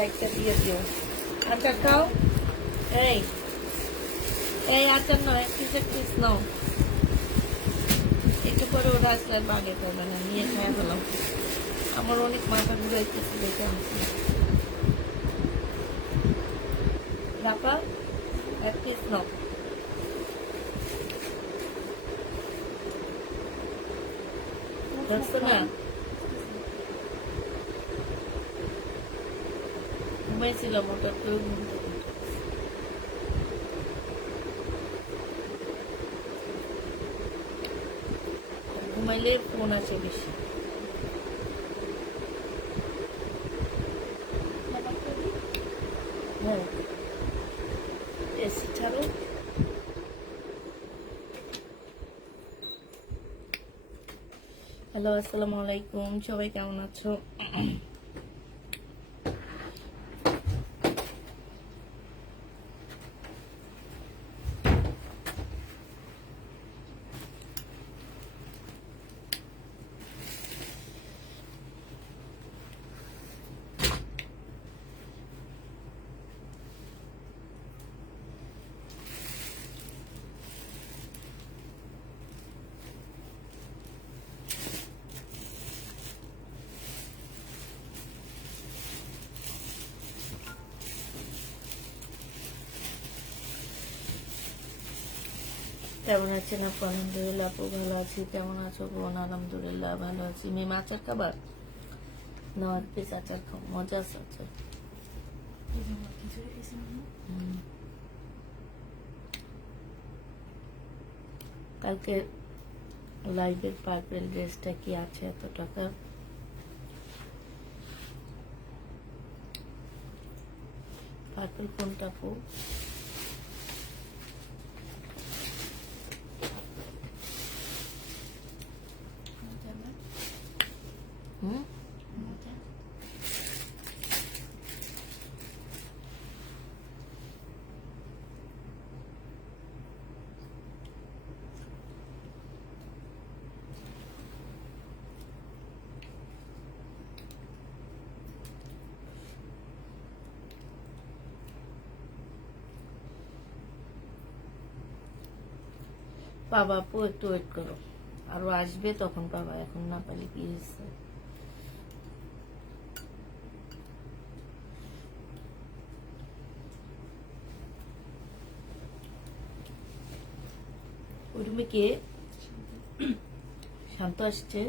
লাইকটা দিয়ে দিও। আচার খাও। এই এই আচার নয়, এক পিস নাও। একটু পরে ওরা আসলে আর বাগে করবে না, নিয়ে খাওয়া ফেলাম। আমার অনেক মাথা ঘুরাইতেছে দেখে আনছি। রাপা এক পিস নাও। ধরছো না? ঘুমাইছিলাম, ওটা কেউ ঘুমাইলে ফোন আসে বেশি। হ্যাঁ, এসি ছাড়ো। হ্যালো, আসসালামু আলাইকুম, সবাই কেমন আছো? কেমন আছেন আপু? আলহামদুলিল্লাহ আপু ভালো আছি। কেমন আছো বোন? আলহামদুলিল্লাহ ভালো আছি। মেয়ে আচার খাবার না? এক পিস আচার খাও, মজা আছে আচার। কালকে লাইভের পার্পেল ড্রেসটা কি আছে এত টাকা? পার্পেল কোনটা আপু? পাবা আপু, একটু ওয়েট করো, আরো আসবে তখন পাবা, এখন না পারলে কি হয়েছে? ওই রুমে কে? শান্ত আসছে।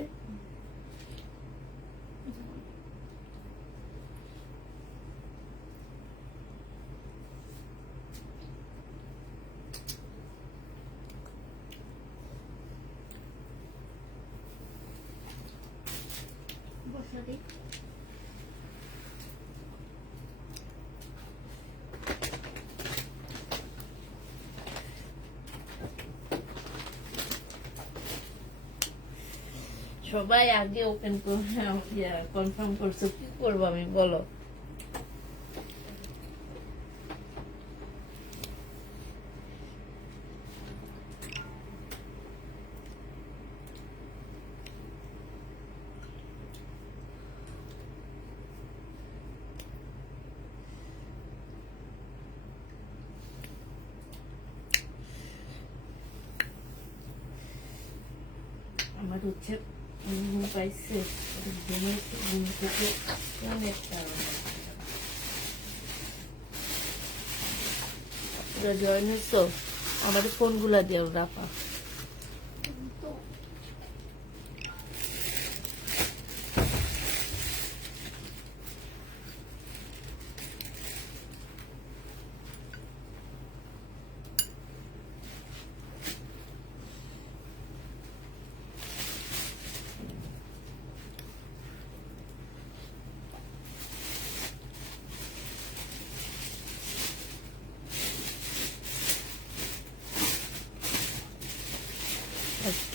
সবাই আগে ওপেন কনফার্ম করছো, কি করবো আমি বলো? আমার হচ্ছে ঘুম পাইছে, ঘুমাইছে, ঘুম থেকে অনেকটা জয়েন হয়েছ। আমাদের ফোন গুলা দিয়ে রাখা।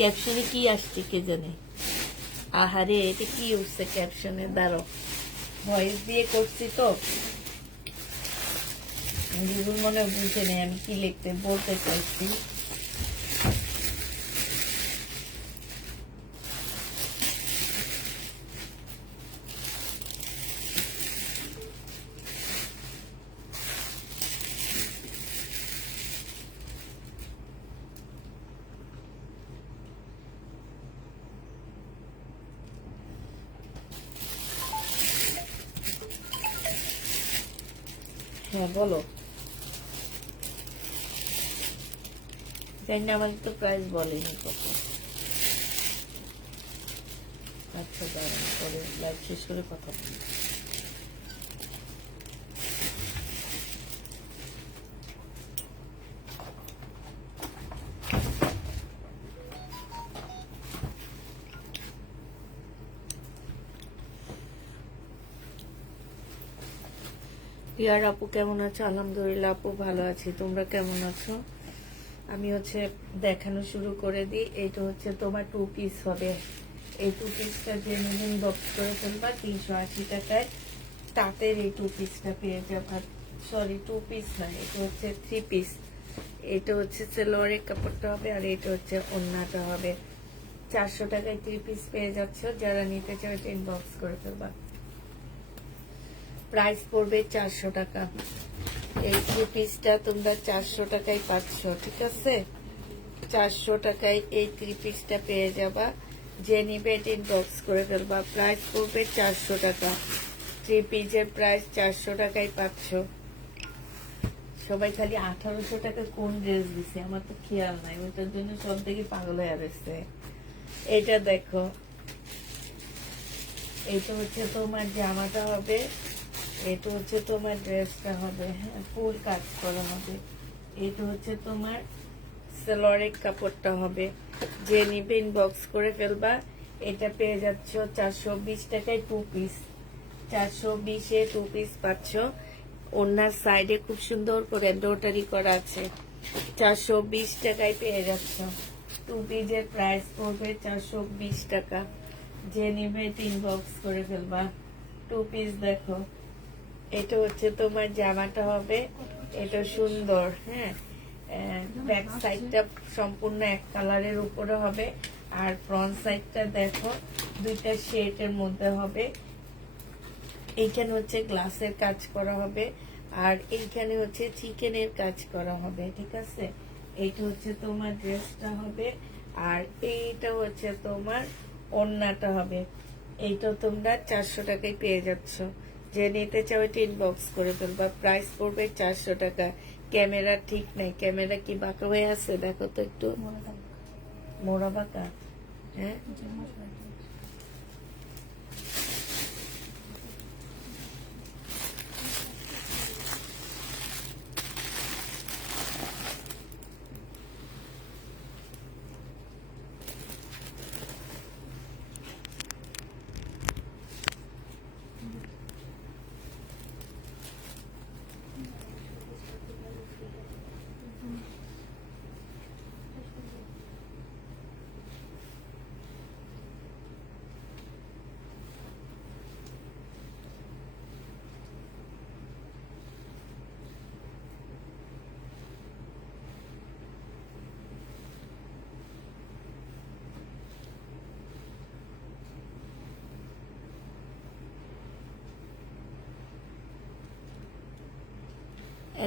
ক্যাপশনে কি আসছে কে জানে? আহারে, এটা কি উঠছে ক্যাপশনে? দাঁড়ো, ভয়েস দিয়ে করছি তো জীবন মনে বুঝে নেই আমি কি লিখতে বলতে চাইছি। হ্যাঁ বলো, জানি না, আমাকে তো প্রাইস বলেনি কত। আচ্ছা দাঁড়ান, পরে লাইভ শেষ করে কথা বলি। টিয়ার আপু কেমন আছো? আলহামদুলিল্লাহ আপু ভালো আছি, তোমরা কেমন আছো? আমি দেখানো শুরু করে দিই। এইটা তোমার 2 পিস হবে। এই 2 পিসটা যে নেবেন বক্স করে ফেলবা 380 টাকায়। তাঁতের এই 2 পিসটা পেয়ে যাবা। সরি 2 পিস না, এটা 3 পিস। এটা সেলোয়ারের কাপড়টা হবে, আর এটা ওড়নাটা হবে। 400 টাকায় 3 পিস পেয়ে যাচ্ছ। যারা নিতে চাও এটা ইনবক্স করে ফেলবা। প্রাইস পড়বে 400 টাকা। এই 3 পিসটা তোমরা 400 টাকায় পাচ্ছ, ঠিক আছে? 400 টাকায় এই 3 পিসটা পেয়ে যাবা। যে নিবে এটা ইনবক্স করে ফেলবা। প্রাইস পড়বে 400 টাকা। 3 পিসের প্রাইস 400 টাকায় পাচ্ছ। সবাই খালি 1800 টাকা কোন ড্রেস দিছে, আমার তো খেয়াল নাই, ওটার জন্য সব থেকে পাগল হয়ে আসছে। এটা দেখো, এটা তোমার জামাটা হবে, এটা তোমার ড্রেসটা হবে। হ্যাঁ, ফুল কাজ করা হবে। এটা তোমার সালোয়ারের কাপড়টা হবে। যে নিবে ইনবক্স করে ফেলবা। এটা পেয়ে যাচ্ছ 420 টাকায় 2 পিস। 420-এ 2 পিস পাচ্ছ। ওনার সাইডে খুব সুন্দর করে এমব্রয়ডারি করা আছে। 420 টাকায় পেয়ে যাচ্ছ। 2 পিসের প্রাইস পড়বে 420 টাকা। যে নিবে ইনবক্স করে ফেলবা। 2 পিস দেখো, এটা তোমার জামাটা হবে। এটা সুন্দর, হ্যাঁ। ব্যাক সাইডটা সম্পূর্ণ এক কালারের উপরে হবে, আর ফ্রন্ট সাইডটা দেখো দুইটা শেডের মধ্যে হবে। এইখানে গ্লাসের কাজ করা হবে, আর এইখানে চিকেনের কাজ করা হবে, ঠিক আছে? এইটা তোমার ড্রেসটা হবে, আর এইটা তোমার ওড়নাটা হবে। এইটা তোমরা 400 টাকায় পেয়ে যাচ্ছ। যে নিতে চাও এটা ইনবক্স করে ফেলবা। প্রাইস পড়বে 400 টাকা। ক্যামেরা ঠিক নাই, ক্যামেরা কি বাঁকা হয়ে আছে? দেখো তো একটু, মোড়া বাঁকা। হ্যাঁ,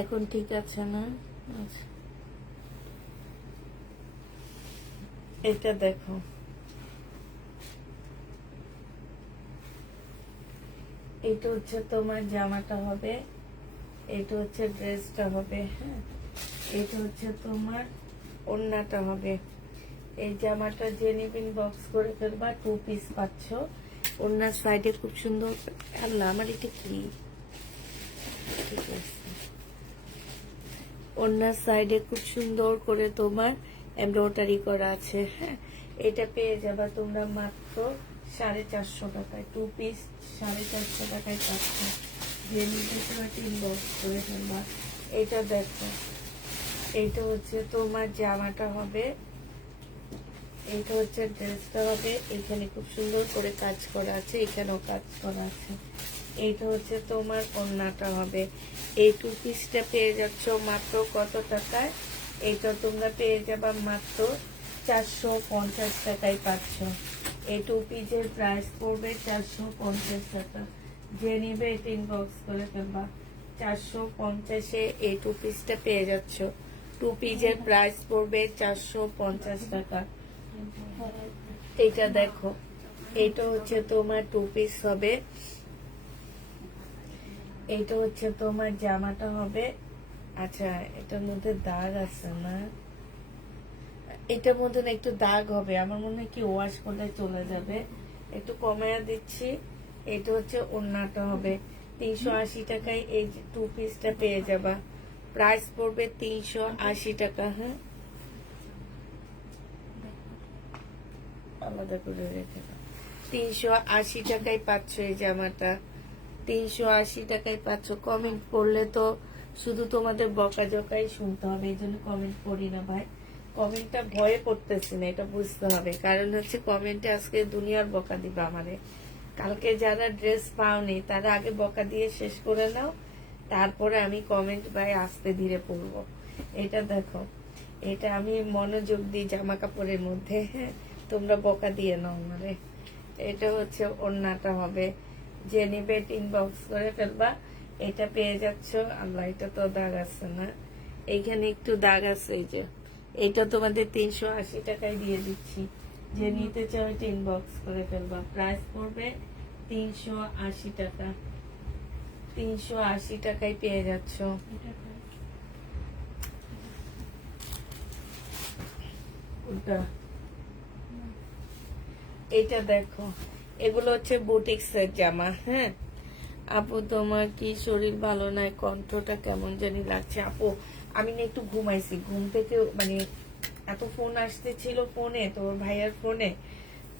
এখন ঠিক আছে না? আচ্ছা, এটা দেখো, এটা তোমার জামাটা হবে। এটা ড্রেসটা হবে, হ্যাঁ। এটা তোমার ওড়নাটা হবে। এই জামাটা যে নিবেন বক্স করে ফেলবা। 2 পিস পাচ্ছ। ওড়নার সাইডে খুব সুন্দর। আল্লাহ, আমার এটা কি, ঠিক আছে। ওড়নার সাইডে খুব সুন্দর করে তোমার এমব্রয়ডারি করা আছে, হ্যাঁ। এটা পেয়ে যাবা তোমরা মাত্র 450 টাকায়। 2 পিস 450 টাকায় পাচ্ছ। যে নিতে ইনবক্স করে ফেলবা। এটা দেখো, এইটা তোমার জামাটা হবে। এইটা ড্রেসটা হবে। এখানে খুব সুন্দর করে কাজ করা আছে, এখানেও কাজ করা আছে। এইটা তোমার ওড়নাটা হবে। এই 2 পিসটা পেয়ে যাচ্ছ মাত্র কত টাকায়? এইটা তোমরা পেয়ে যাবা মাত্র 450 টাকায় পাচ্ছ। এই 2 পিসের প্রাইস পড়বে 450 টাকা। যে নিবে এটা ইনবক্স করে ফেলবা। 450-এ এই 2 পিসটা পেয়ে যাচ্ছ। 2 পিসের প্রাইস পড়বে 450 টাকা। এইটা দেখো, এইটা তোমার 2 পিস হবে। এইটা হচ্ছে তোমার জামাটা হবে, আচ্ছা এটার মধ্যে দাগ আছে না, এটার মধ্যে না একটু দাগ হবে, আমার মনে হয় কি ওয়াশ করলে চলে যাবে, একটু কমায়া দিচ্ছি। এটা হচ্ছে ওড়নাটা হবে 380 টাকায়, এই যে 2 পিসটা পেয়ে যাবা, প্রাইস পড়বে 380 টাকা। হ্যাঁ, আলাদা করে রেখে দাও। 380 টাকায় পাচ্ছ এই জামাটা, 380 টাকায় পাচ্ছ। কমেন্ট করলে তো শুধু তোমাদের বকাঝকাই শুনতে হবে, এই জন্য কমেন্ট করি না ভাই। কমেন্টটা ভয়ে করতেছি না, এটা বুঝতে হবে, কারণ হচ্ছে কমেন্টে আজকে দুনিয়ার বকা দিবা আমারে। কালকে যারা ড্রেস পাওনি তারা আগে বকা দিয়ে শেষ করে নাও, তারপরে আমি কমেন্ট ভাই আস্তে ধীরে পড়বো। এটা দেখো, এটা আমি মনোযোগ দিই জামা কাপড়ের মধ্যে, হ্যাঁ তোমরা বকা দিয়ে নাও মানে। এটা হচ্ছে ওড়নাটা হবে, যে নিবে ইনবক্স করে ফেলবা। এটা পেয়ে যাচ্ছ, আল্লাহ এটা তো দাগ আছে না, এইখানে একটু দাগ আছে, এই যে এইটা তোমাদের 380 টাকায় দিয়ে দিচ্ছি, যে নিতে চাও এটা ইনবক্স করে ফেলবা। প্রাইস পড়বে 380 টাকা, 380 টাকায় পেয়ে যাচ্ছ। ওটা এটা দেখো, এগুলো হচ্ছে বুটিক্সের জামা। হ্যাঁ আপু তোমার কি শরীর ভালো নাই, কণ্ঠটা কেমন জানি লাগছে? আপু আমি না একটু ঘুমাইছি, ঘুম থেকে মানে এত ফোন আসতেছিল ফোনে, তোর ভাইয়ার ফোনে,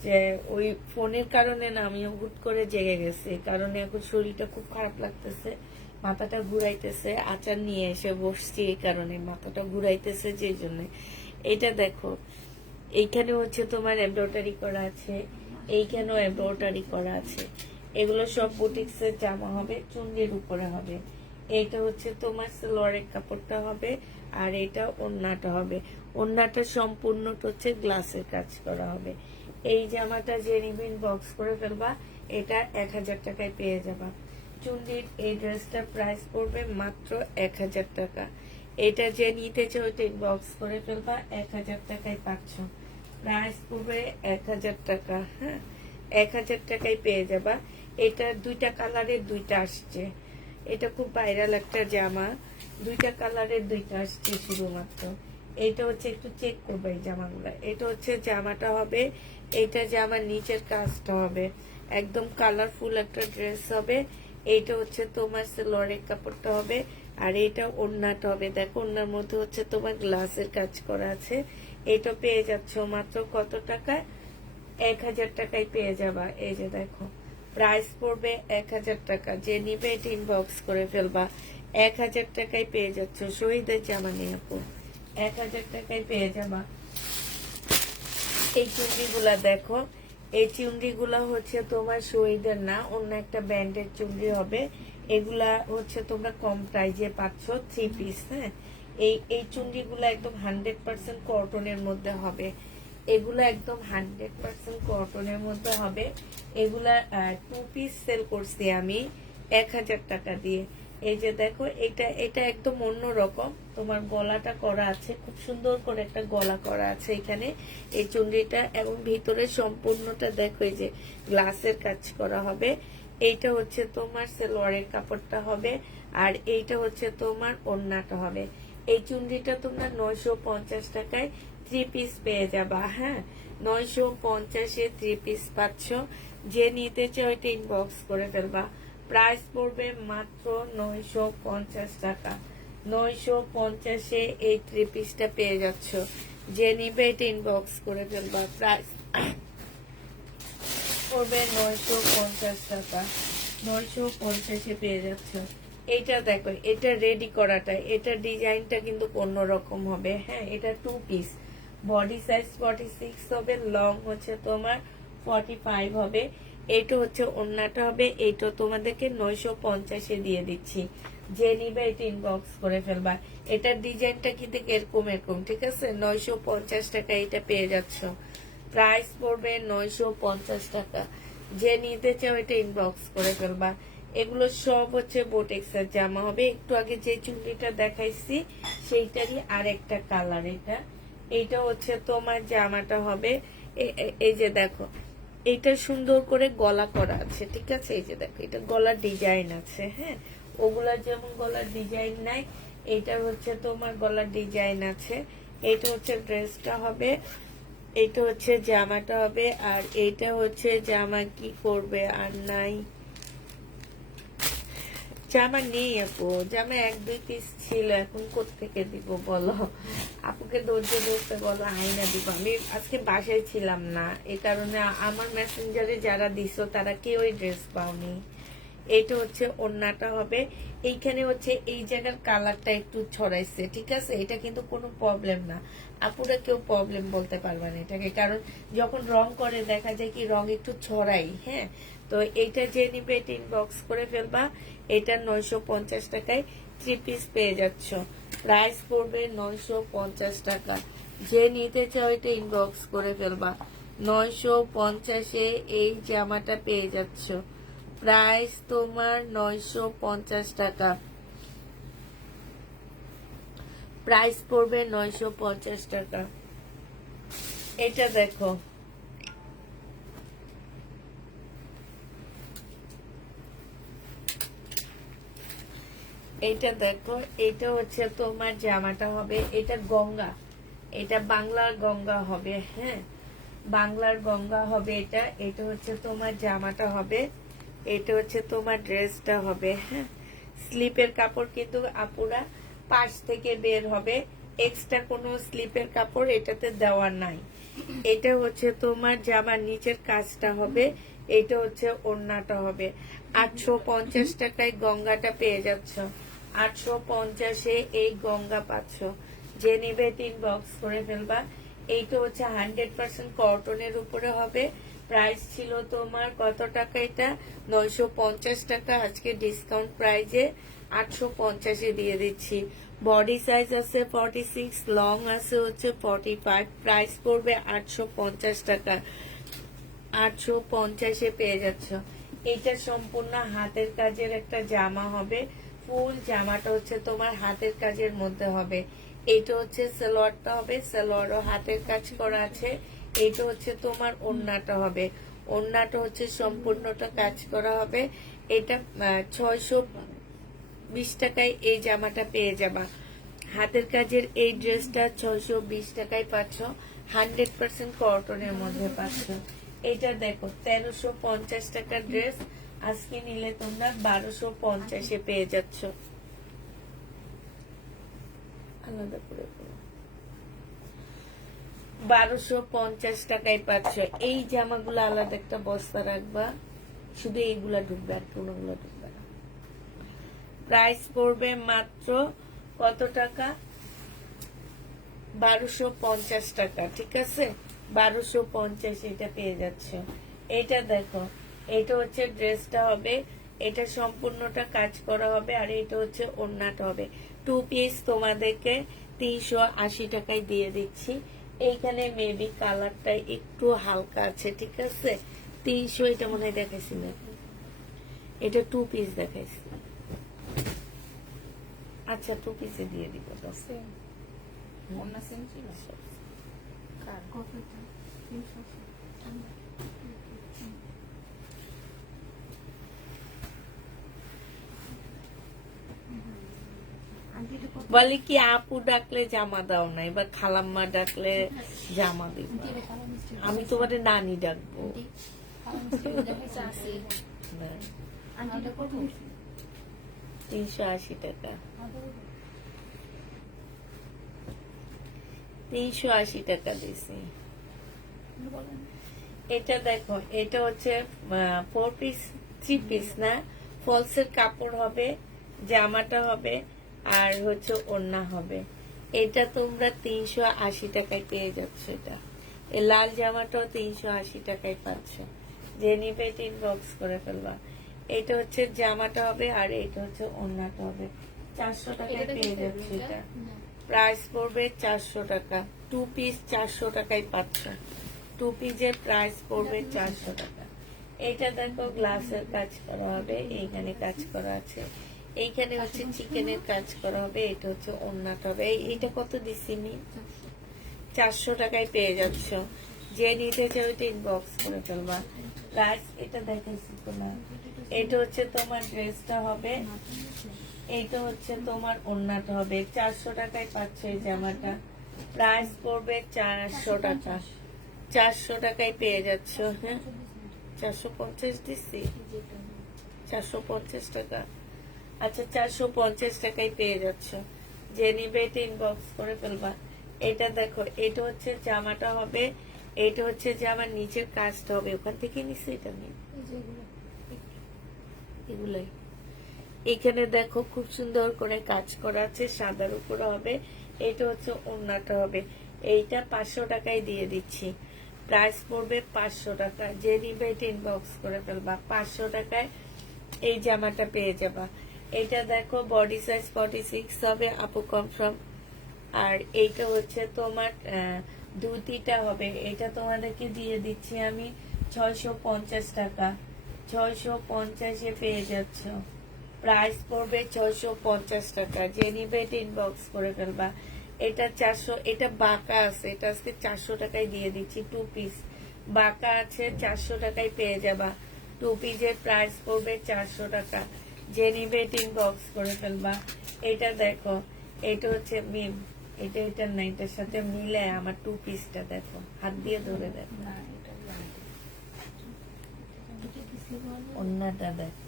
যে ওই ফোনের কারণে না আমি হুট করে জেগে গেছি, কারণে এখন শরীরটা খুব খারাপ লাগতেছে, মাথাটা ঘুরাইতেছে, আচার নিয়ে এসে বসছি এই কারণে মাথাটা ঘুরাইতেছে, যে জন্য। এটা দেখো, এইখানে হচ্ছে তোমার এমব্রয়ডারি করা আছে, এইখানেও এমব্রয়ডারি করা আছে, এগুলো সব বুটিক্সের জামা হবে, চুন্ডির উপরে হবে। এইটা হচ্ছে তোমার সালোয়ারের কাপড়টা হবে, আর এটা ওড়নাটা হবে, ওড়নাটা সম্পূর্ণটা হচ্ছে গ্লাসের কাজ করা হবে। এই জামাটা যে নিবেন বক্স করে ফেলবা, এটা 1000 টাকায় পেয়ে যাবা। চুন্ডির এই ড্রেসটা প্রাইস পড়বে মাত্র 1000 টাকা। এটা যে নিতে চাও ওইটা বক্স করে ফেলবা, 1000 টাকায় পাচ্ছ। প্রাইস পড়বে 1000 টাকা। হ্যাঁ 1000 টাকায় পেয়ে যাবা। এটা দুইটা কালারের দুইটা আসছে, এটা খুব ভাইরাল একটা জামা, দুইটা কালারের দুইটা আসছে শুধুমাত্র। এইটা হচ্ছে একটু চেক করবে এই জামাগুলা। এটা হচ্ছে জামাটা হবে, এইটা জামার নিচের কাজটা হবে একদম কালারফুল একটা ড্রেস হবে। এইটা হচ্ছে তোমার সালোয়ারের কাপড়টা হবে, আর এইটা ওড়নাটা হবে। দেখো ওড়নার মধ্যে হচ্ছে তোমার গ্লাসের কাজ করা আছে। এটা পেয়ে যাচ্ছ মাত্র কত টাকায়? 1000 টাকায় পেয়ে যাবা। এই যে দেখো প্রাইস পড়বে 1000 টাকা, যে নিবে এটা ইনবক্স করে ফেলবা। 1000 টাকায় পেয়ে যাচ্ছ শহীদের জামা নিয়ে আপু, 1000 টাকায় পেয়ে যাবা। এই চুন্ডিগুলা দেখো, এই চুন্ডিগুলা হচ্ছে তোমার শহীদের না, অন্য একটা ব্র্যান্ডের চুন্ডি হবে। এগুলা হচ্ছে তোমরা কম প্রাইজে পাচ্ছ, 3 পিস। হ্যাঁ এই চুন্ডিগুলা একদম 100% কটনের মধ্যে হবে, এগুলা একদম 100% কটনের মধ্যে হবে। এগুলা 2 পিস সেল করছি আমি 1000 টাকা দিয়ে। এই যে দেখো, এটা একদম অন্য রকম, তোমার গলাটা করা আছে, খুব সুন্দর করে একটা গলা করা আছে এখানে এই চুন্ডিটা, এবং ভিতরে সম্পূর্ণটা দেখো এই যে গ্লাসের কাজ করা হবে। এইটা হচ্ছে তোমার সালোয়ারের কাপড়টা হবে, আর এইটা হচ্ছে তোমার ওড়নাটা হবে। এই চুন্ডিটা তোমরা 950 টাকায় 3 পিস পেয়ে যাবা। হ্যাঁ 950-এ 3 পিস পাচ্ছ, যে নিতে চাও এটা ইনবক্স করে ফেলবা। প্রাইস পড়বে মাত্র 950 টাকা, 950-এ এই 3 পিসটা পেয়ে যাচ্ছ, যে নিবে এটা ইনবক্স করে ফেলবা। প্রাইস পড়বে 950 টাকা, 950-এ পেয়ে যাচ্ছ। এইটা দেখো, এটা রেডি করাটা, এটা ডিজাইনটা কিন্তু অন্যরকম হবে। হ্যাঁ এটা 2 পিস, বডি সাইজ 46 হবে, লং হচ্ছে তোমার 45 হবে। এইটা হচ্ছে ওড়নাটা হবে, এইটা তোমাদেরকে 950-এ দিয়ে দিচ্ছি, যে নিবে এটা ইনবক্স করে ফেলবা। এটার ডিজাইনটা কিন্তু এরকম এরকম, ঠিক আছে? 950 টাকা এটা পেয়ে যাচ্ছ। প্রাইস পড়বে 950 টাকা, যে নিতে চাও এটা ইনবক্স করে ফেলবা। এগুলো সব হচ্ছে বোটেক্সের জামা হবে। একটু আগে যে চুন্ডিটা দেখাইছি সেইটারই আরেকটা কালার এটা। এইটা হচ্ছে তোমার জামাটা হবে, এই যে দেখো এটা সুন্দর করে গলা করা আছে, ঠিক আছে? এই যে দেখো এটা গলার ডিজাইন আছে। হ্যাঁ ওগুলা যেমন গলার ডিজাইন নাই, এটা হচ্ছে তোমার গলার ডিজাইন আছে। এটা হচ্ছে ড্রেসটা হবে, এটা হচ্ছে জামাটা হবে, আর এইটা হচ্ছে জামা কি করবে আর নাই, জামা নেই আপু, জামা 1-2 পিস ছিল, এখন কোত্থেকে দিব বলো? আপুকে ধৈর্য ধরতে বলো, আইনা দিব। আমি আজকে বাসায় ছিলাম না, এই কারণে আমার মেসেঞ্জারে যারা দিছো তারা কেউই ড্রেস পাওনি। এইটা হচ্ছে ওড়নাটা হবে, এইখানে হচ্ছে এই জায়গার কালারটা একটু ছড়াইছে, ঠিক আছে? এটা কিন্তু কোনো প্রবলেম না, আপুরা কেউ প্রবলেম বলতে পারবে না এটাকে, কারণ যখন রং করে দেখা যায় কি রং একটু ছড়াই। হ্যাঁ, তো এইটা যে নিবে এটা ইনবক্স করে ফেলবা। এটা 950 টাকায় 3 পিস পেয়ে যাচ্ছ, প্রাইস পড়বে 950 টাকা। যে নিতে চাও এটা ইনবক্স করে ফেলবা। 950-এ এই জামাটা পেয়ে যাচ্ছ, প্রাইস তোমার 950 টাকা, প্রাইস পড়বে 950 টাকা। এটা দেখো, এটা দেখো, এটা হচ্ছে তোমার জামাটা হবে, এটা গঙ্গা, এটা বাংলার গঙ্গা হবে। হ্যাঁ, বাংলার গঙ্গা হবে এটা। এটা হচ্ছে তোমার জামাটা হবে, এটা হচ্ছে তোমার ড্রেসটা হবে। হ্যাঁ, স্লিপের কাপড় কিন্তু আপুরা পাশ থেকে বের হবে, এক্সট্রা কোনো স্লিপের কাপড় এটাতে দেওয়া নাই। এটা হচ্ছে তোমার জামার নিচের কাজটা হবে, এটা হচ্ছে ওড়নাটা হবে। 850 টাকায় গঙ্গাটা পেয়ে যাচ্ছ, 850-এ এই গঙ্গা পাচ্ছ। যে নিবে ইনবক্স করে ফেলবা। এইটা হচ্ছে 100% কটনের উপরে হবে। প্রাইস ছিল তোমার কত টাকা? এটা 950 টাকা, আজকে ডিসকাউন্ট প্রাইজে 850-এ দিয়ে দিচ্ছি। বডি সাইজ আছে 46, লং আছে হচ্ছে 45, প্রাইস পড়বে 850 টাকা, 850-এ পেয়ে যাচ্ছ। এটা সম্পূর্ণ হাতের কাজের একটা জামা হবে, ফুল জামাটা হচ্ছে তোমার হাতের কাজের মধ্যে হবে। এইটা হচ্ছে সালোয়ারটা হবে, সালোয়ারও হাতের কাজ করা আছে। এইটা হচ্ছে তোমার ওড়নাটা হবে, ওড়নাটা হচ্ছে সম্পূর্ণটা কাজ করা হবে। এটা 620 টাকায় এই জামাটা পেয়ে যাবা। হাতের কাজের এই ড্রেসটা 620 টাকায় পাচ্ছ, 100% কটনের মধ্যে পাচ্ছ। এটা দেখো 1350 টাকার ড্রেস, আজকে নিলে তোমরা 1250-এ পেয়ে যাচ্ছ। আলাদা করে 1250 টাকায় পাচ্ছ। এই জামাগুলো আলাদা একটা বস্তা রাখবা, শুধু এইগুলা ঢুকবে আর কোনগুলো ঢুকবে না। প্রাইস পড়বে মাত্র কত টাকা? 1250 টাকা, ঠিক আছে? 1250 এটা পেয়ে যাচ্ছ। এটা দেখো, এটা হচ্ছে ড্রেসটা হবে, এটা সম্পূর্ণটা কাজ করা হবে, আর এটা হচ্ছে ওড়নাটা হবে। 2 পিস তোমাদেরকে 380 টাকায় দিয়ে দিচ্ছি। এইখানে মেবি কালারটা একটু হালকা আছে, ঠিক আছে? 300, এটা মনে হয় দেখাইছি না, এটা 2 পিস দেখাইছি। আচ্ছা, 2 পিসে দিয়ে দিব। বলে কি আপু ডাকলে জামা দাও না, এবার খালাম্মা ডাকলে জামা দিব। আমি তোমাদের নানি ডাকবো। 380 টাকা, 380 টাকা দিছি। এটা দেখো, এটা হচ্ছে 4 পিস, 3 পিস না, ফলসের কাপড় হবে, জামাটা হবে, আর হচ্ছে ওড়না হবে। এটা তোমরা 380 টাকায় পেয়ে যাচ্ছ। এটা এই লাল জামাটাও 380 টাকায় পাচ্ছ। যে নিবে ইনবক্স করে ফেলবা। এটা হচ্ছে জামাটা হবে, আর এটা হচ্ছে ওড়নাটা হবে। 400 টাকায় পেয়ে যাচ্ছে। এটা প্রাইস পড়বে 400 টাকা। 2 পিস 400 টাকায় পাচ্ছ। 2 পিসের প্রাইস পড়বে 400 টাকা। এটা দেখো গ্লাসের কাজ করা হবে, এইখানে কাজ করা আছে, এইখানে হচ্ছে চিকেনের কাজ করা হবে। এটা হচ্ছে ওড়নাটা হবে। এইটা কত দিছিনি? 400 টাকায় পেয়ে যাচ্ছ। যে নিতে চাও এটা ইনবক্স করে ফেলবা। প্রাইস এটা দেখাইছি তোমার এটা হচ্ছে তোমার ড্রেসটা হবে, এইটা হচ্ছে তোমার ওড়নাটা হবে। 400 টাকায় পাচ্ছ এই জামাটা। প্রাইস পড়বে 400 টাকা। 400 টাকায় পেয়ে যাচ্ছ। হ্যাঁ, 450 দিচ্ছি, 450 টাকা। আচ্ছা, 450 টাকায় পেয়ে যাচ্ছ। যে নিবে এটা ইনবক্স করে ফেলবা। এটা দেখো, এটা হচ্ছে জামাটা হবে, এটা হচ্ছে জামার নিচের কাজটা হবে। ওখান থেকে নিচ্ছি, এটা নিয়ে এগুলাই। এখানে দেখো খুব সুন্দর করে কাজ করা আছে, সাদার উপরে হবে। এটা হচ্ছে ওড়নাটা হবে। এইটা 500 টাকায় দিয়ে দিচ্ছি। প্রাইস পড়বে 500 টাকা। যে নিবে এটা ইনবক্স করে ফেলবা। 500 টাকায় এই জামাটা পেয়ে যাবা। এটা দেখো বডি সাইজ 46 হবে, আপু কনফার্ম। আর এইটা হচ্ছে তোমার ধুতিটা হবে। এটা তোমাদেরকে দিয়ে দিচ্ছি আমি 650 টাকা। 650-এ পেয়ে যাচ্ছ। প্রাইস পড়বে 650 টাকা। যে নিবে এটা ইনবক্স করে ফেলবা। এটা 400, এটা বাঁকা আছে, এটা আজকে 400 টাকায় দিয়ে দিচ্ছি। 2 পিস বাঁকা আছে, 400 টাকায় পেয়ে যাবা। 2 পিসের প্রাইস পড়বে 400 টাকা। যে নিবে এটা ইনবক্স করে ফেলবা। এটা দেখো, এটা হচ্ছে মিম, এটা না, এটার সাথে মিলে আমার 2 পিসটা দেখো, হাত দিয়ে ধরে দেখো, অন্যটা দেখো।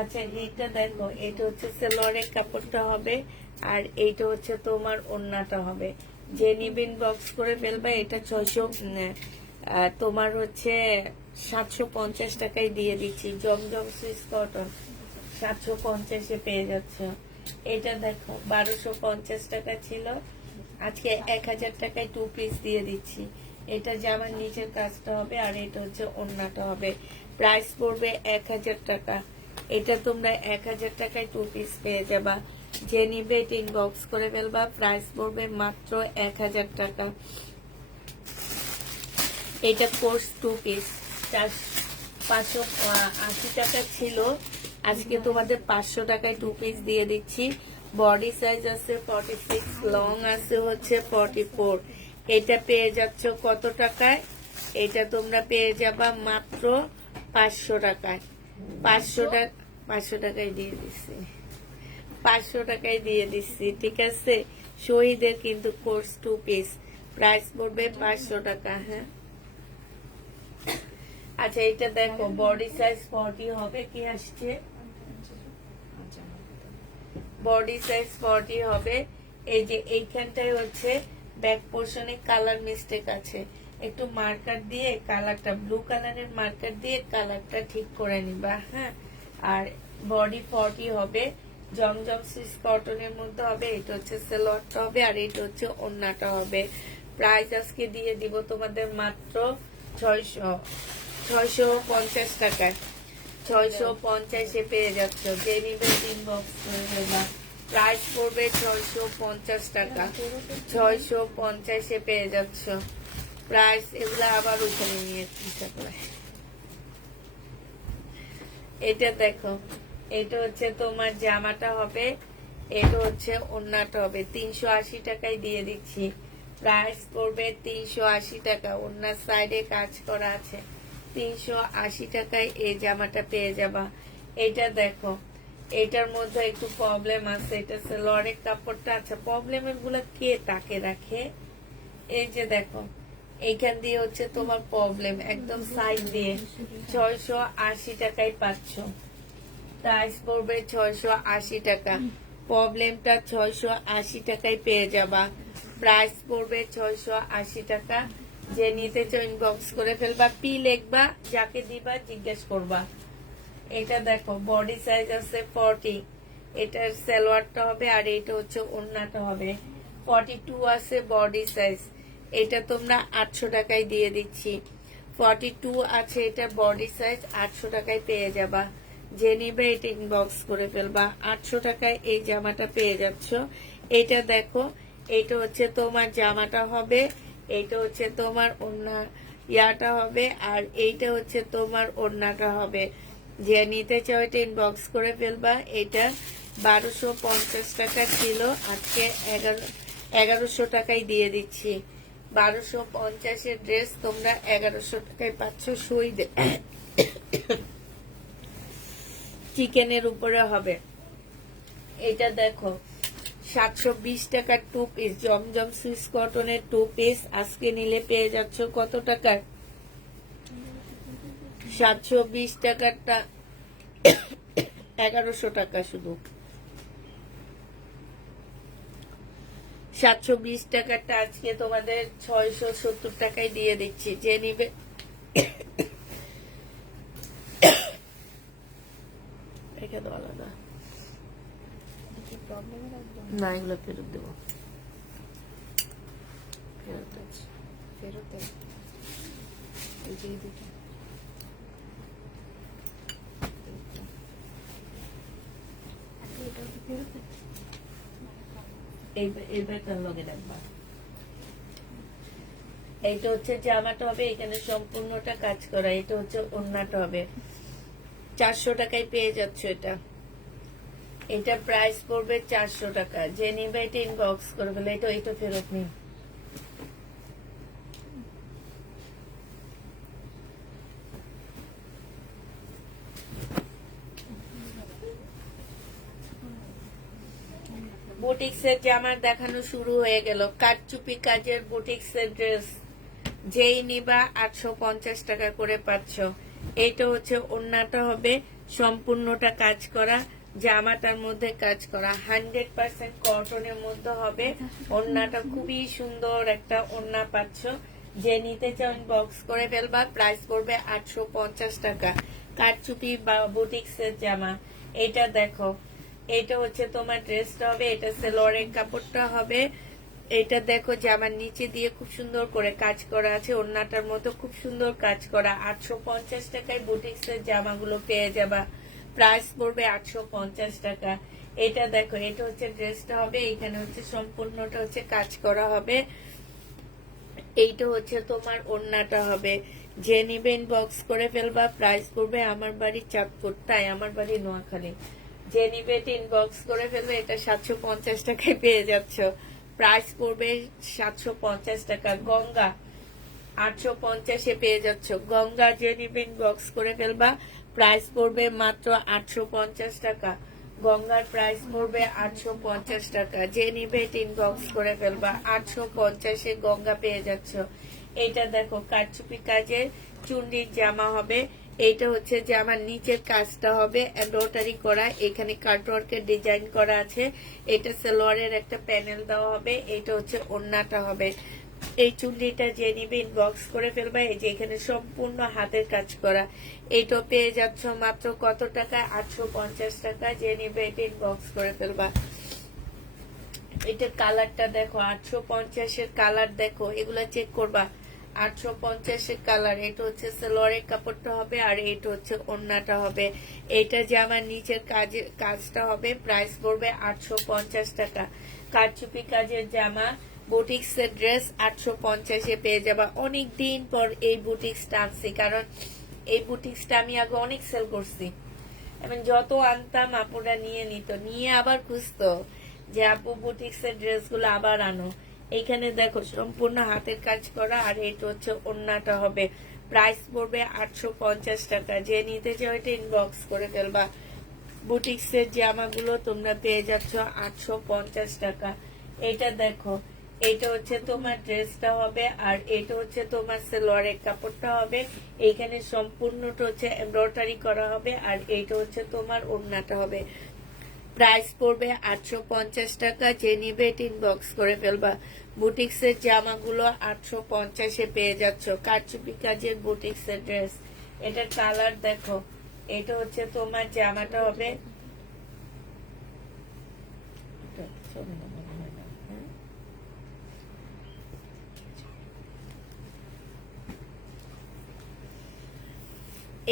আচ্ছা, এইটা দেখো, এটা হচ্ছে সেলোয়ারের কাপড়টা হবে, আর এইটা হচ্ছে তোমার ওড়নাটা হবে। যে নিবিন বক্স করে ফেলবে। এটা 600, তোমার হচ্ছে 750 টাকায় দিয়ে দিচ্ছি। জমজম সুইস কটন 750-এ পেয়ে যাচ্ছ। এটা দেখো 1250 টাকা ছিল, আজকে 1000 টাকায় 2 পিস দিয়ে দিচ্ছি। এটা জামার নিচের কাজটা হবে, আর এটা হচ্ছে ওড়নাটা হবে। প্রাইস পড়বে 1000 টাকা। এটা তোমরা 1000 টাকায় 2 পিস পেয়ে যাবা। যে নিবে এটা ইনবক্স করে ফেলবা। প্রাইস পড়বে মাত্র 1000 টাকা। এটা কোর্স 2 পিস 580 টাকা ছিল, আজকে তোমাদের 500 টাকায় 2 পিস দিয়ে দিচ্ছি। বডি সাইজ আছে 46, লং আছে হচ্ছে 44। এটা পেয়ে যাচ্ছ কত টাকায়? এটা তোমরা পেয়ে যাবা মাত্র 500 টাকায়। 500 টাকায় দিয়ে দিচ্ছি। 500 টাকায় দিয়ে দিচ্ছি, ঠিক আছে। শহীদের কিন্তু কোর্স 2 পিস, প্রাইস পড়বে 500 টাকা। হ্যাঁ, আচ্ছা, এটা দেখো বডি সাইজ 40 হবে। কি আসছে? বডি সাইজ 40 হবে। এই যে এইখানটায় হচ্ছে ব্যাক পোর্শনে কালার মিস্টেক আছে, একটু মার্কার দিয়ে কালারটা, ব্লু কালারের মার্কার দিয়ে কালারটা ঠিক করে নিবা। হ্যাঁ, আর বডি 40 হবে, জমজম সুইস কটনের মধ্যে হবে। এটা হচ্ছে সালোয়ারটা হবে, আর এটা হচ্ছে ওড়নাটা হবে। প্রাইস আজকে দিয়ে দিব তোমাদের মাত্র 650 টাকায়। 650-এ পেয়ে যাচ্ছ। যে নিবে ইনবক্স করে দেবা। প্রাইস পড়বে 650 টাকা। 650-এ পেয়ে যাচ্ছ। প্রাইস এগুলা আবার ওখানে নিয়ে এটা দেখো, এটা হচ্ছে তোমার জামাটা হবে, এটা হচ্ছে ওড়নাটা হবে। 380 টাকায় দিয়ে দিচ্ছি। প্রাইস পড়বে 380 টাকা। ওড়নার সাইডে কাজ করা আছে। 380 টাকায় এই জামাটা পেয়ে যাবা। এটা দেখো, এটার মধ্যে একটু প্রবলেম আছে। এটা সালোয়ারের কাপড়টা, আচ্ছা প্রবলেমের গুলা কে তাকে রাখে? এই যে দেখো, এইখান দিয়ে হচ্ছে তোমার প্রবলেম, একদম সাইড দিয়ে। 680 টাকায় পাচ্ছ। প্রাইস পড়বে 680 টাকা। প্রবলেমটা 680 টাকায় পেয়ে যাবা। প্রাইস পড়বে 680 টাকা। যে নিতে চাও ইনবক্স করে ফেলবা। পি লিখবা, যাকে দিবা জিজ্ঞেস করবা। এটা দেখো বডি সাইজ আছে 40, এটার সালোয়ারটা হবে, আর এটা হচ্ছে ওড়নাটা হবে। 42 আছে বডি সাইজ, এটা তোমরা 800 টাকায় দিয়ে দিচ্ছি। 42 আছে এটা বডি সাইজ, 800 টাকায় পেয়ে যাবা। যে নিবে এটা ইনবক্স করে ফেলবা। 800 টাকায় এই জামাটা পেয়ে যাচ্ছ। এটা দেখো, এটা হচ্ছে তোমার জামাটা হবে, এইটা হচ্ছে তোমার ওড়না ইয়াটা হবে, আর এইটা হচ্ছে তোমার ওড়নাটা হবে। যে নিতে চাও এটা ইনবক্স করে ফেলবা। এটা 1250 টাকা ছিল, আজকে 1100 টাকায় দিয়ে দিচ্ছি। 1250 ড্রেস তোমরা 1100 টাকায় পাচ্ছ। সই চিকেনের উপরে হবে। এটা দেখো 720 টাকার 2 পিস জমজম সুইস কটনের 2 পিস আজকে নিলে পেয়ে যাচ্ছ কত টাকায়? 720 টাকারটা 1100 টাকা শুধু। 720 টাকারটা আজকে তোমাদের 670 টাকায় দিয়ে দিচ্ছি। যে নিবে এটা তো আলাদা না, এগুলো ফেরত দেবো। ফেরত আছে, ফেরত এইবারটার লগে রাখবা। এইটা হচ্ছে জামাটা হবে, এখানে সম্পূর্ণটা কাজ করা। এটা হচ্ছে ওড়নাটা হবে। 400 টাকায় পেয়ে যাচ্ছ এটা। এটা প্রাইস পড়বে 400 টাকা। যে নিবে এটা ইনবক্স করে ফেলে। এটা ফেরত নেই। বুটিক্সের জামার দেখানো শুরু হয়ে গেল। কাটচুপি কাজের বুটিক্সের ড্রেস যেই নিবা 850 টাকা করে পাচ্ছ। এইটা হচ্ছে ওড়নাটা হবে, সম্পূর্ণটা কাজ করা, জামাটার মধ্যে কাজ করা, 100% কটনের মধ্যে হবে। ওড়নাটা খুবই সুন্দর একটা ওড়না পাচ্ছ। যে নিতে চাও ইনবক্স করে ফেলবা। প্রাইস পড়বে 850 টাকা। কাটচুপি বা বুটিক্সের জামা। এটা দেখো, এটা হচ্ছে তোমার ড্রেসটা হবে, এটা সেলোয়ারের কাপড়টা হবে। এটা দেখো জামার নিচে দিয়ে খুব সুন্দর করে কাজ করা আছে, ওড়নাটার মতো খুব সুন্দর কাজ করা। 850 টাকায় বুটিক্সের জামাগুলো পেয়ে যাবা। প্রাইস পড়বে 850 টাকা। এটা দেখো, এটা হচ্ছে ড্রেসটা হবে, এখানে হচ্ছে সম্পূর্ণটা হচ্ছে কাজ করা হবে। এইটা হচ্ছে তোমার ওড়নাটা হবে। যে নিবে ইনবক্স করে ফেলবা। প্রাইস পড়বে, আমার বাড়ি চাঁদপুর, তাই আমার বাড়ি নোয়াখালী। যে নিবে ইনবক্স করে ফেলবে। এটা 750 টাকায় পেয়ে যাচ্ছ। প্রাইস পড়বে 750 টাকা। গঙ্গা 850-এ পেয়ে যাচ্ছ। গঙ্গা যে নিবে ইনবক্স করে ফেলবা। প্রাইস পড়বে মাত্র 850 টাকা। গঙ্গার প্রাইস পড়বে 850 টাকা। যে নিবে ইনবক্স করে ফেলবা। 850-এ গঙ্গা পেয়ে যাচ্ছ। এটা দেখো, কারচুপি কাজের চুন্ডির জামা হবে। এইটা হচ্ছে জামার নিচের কাজটা হবে এমব্রয়ডারি করা, এখানে কাটওয়ার্কের ডিজাইন করা আছে। এটা সালোয়ারের একটা প্যানেল দেওয়া হবে। এটা হচ্ছে ওড়নাটা হবে। এই চুন্ডিটা যে নিবে ইনবক্স করে ফেলবা। এই যে এখানে সম্পূর্ণ হাতের কাজ করা। এইটা পেয়ে যাচ্ছ মাত্র কত টাকা? 850 টাকা। যে নিবে এটা ইনবক্স করে ফেলবা। এটার কালারটা দেখো, 850-এর কালার দেখো, এগুলা চেক করবা। 850-এর কালার। এটা হচ্ছে সালোয়ারের কাপড়টা হবে, আর এটা হচ্ছে ওড়নাটা হবে। এটা যে আমার নিচের কাজটা হবে। প্রাইস পড়বে 850 টাকা। কারচুপি কাজের জামা, বুটিক্সের ড্রেস 850-এ পেয়ে যাবা। অনেক দিন পর এই বুটিক্সটা আনছি, কারণ এই বুটিক্সটা আমি আগে অনেক সেল করছি। এবং যত আনতাম আপুরা নিয়ে নিত, নিয়ে আবার খুঁজতো যে আপু বুটিক্সের ড্রেসগুলো আবার আনো। এইখানে দেখো সম্পূর্ণ হাতের কাজ করা, আর এটা হচ্ছে ওড়নাটা হবে। প্রাইস পড়বে 850 টাকা। যে নিতে চাও এটা ইনবক্স করে ফেলবা। বুটিক্সের জামাগুলো তোমরা পেয়ে যাচ্ছ 850 টাকা। এটা দেখো, এটা হচ্ছে তোমার ড্রেসটা হবে, আর এটা হচ্ছে তোমার সালোয়ারের কাপড়টা হবে। এইখানে সম্পূর্ণটা হচ্ছে এমব্রয়ডারি করা হবে, আর এইটা হচ্ছে তোমার ওড়নাটা হবে। প্রাইস পড়বে 850 টাকা। যে নিবে ইনবক্স করে ফেলবা। বুটিক্সের জামাগুলো 850-এ পেয়ে যাচ্ছ। কারচুপি কাজের বুটিক্সের ড্রেস। এটা কালার দেখো, এটা হচ্ছে তোমার জামাটা হবে।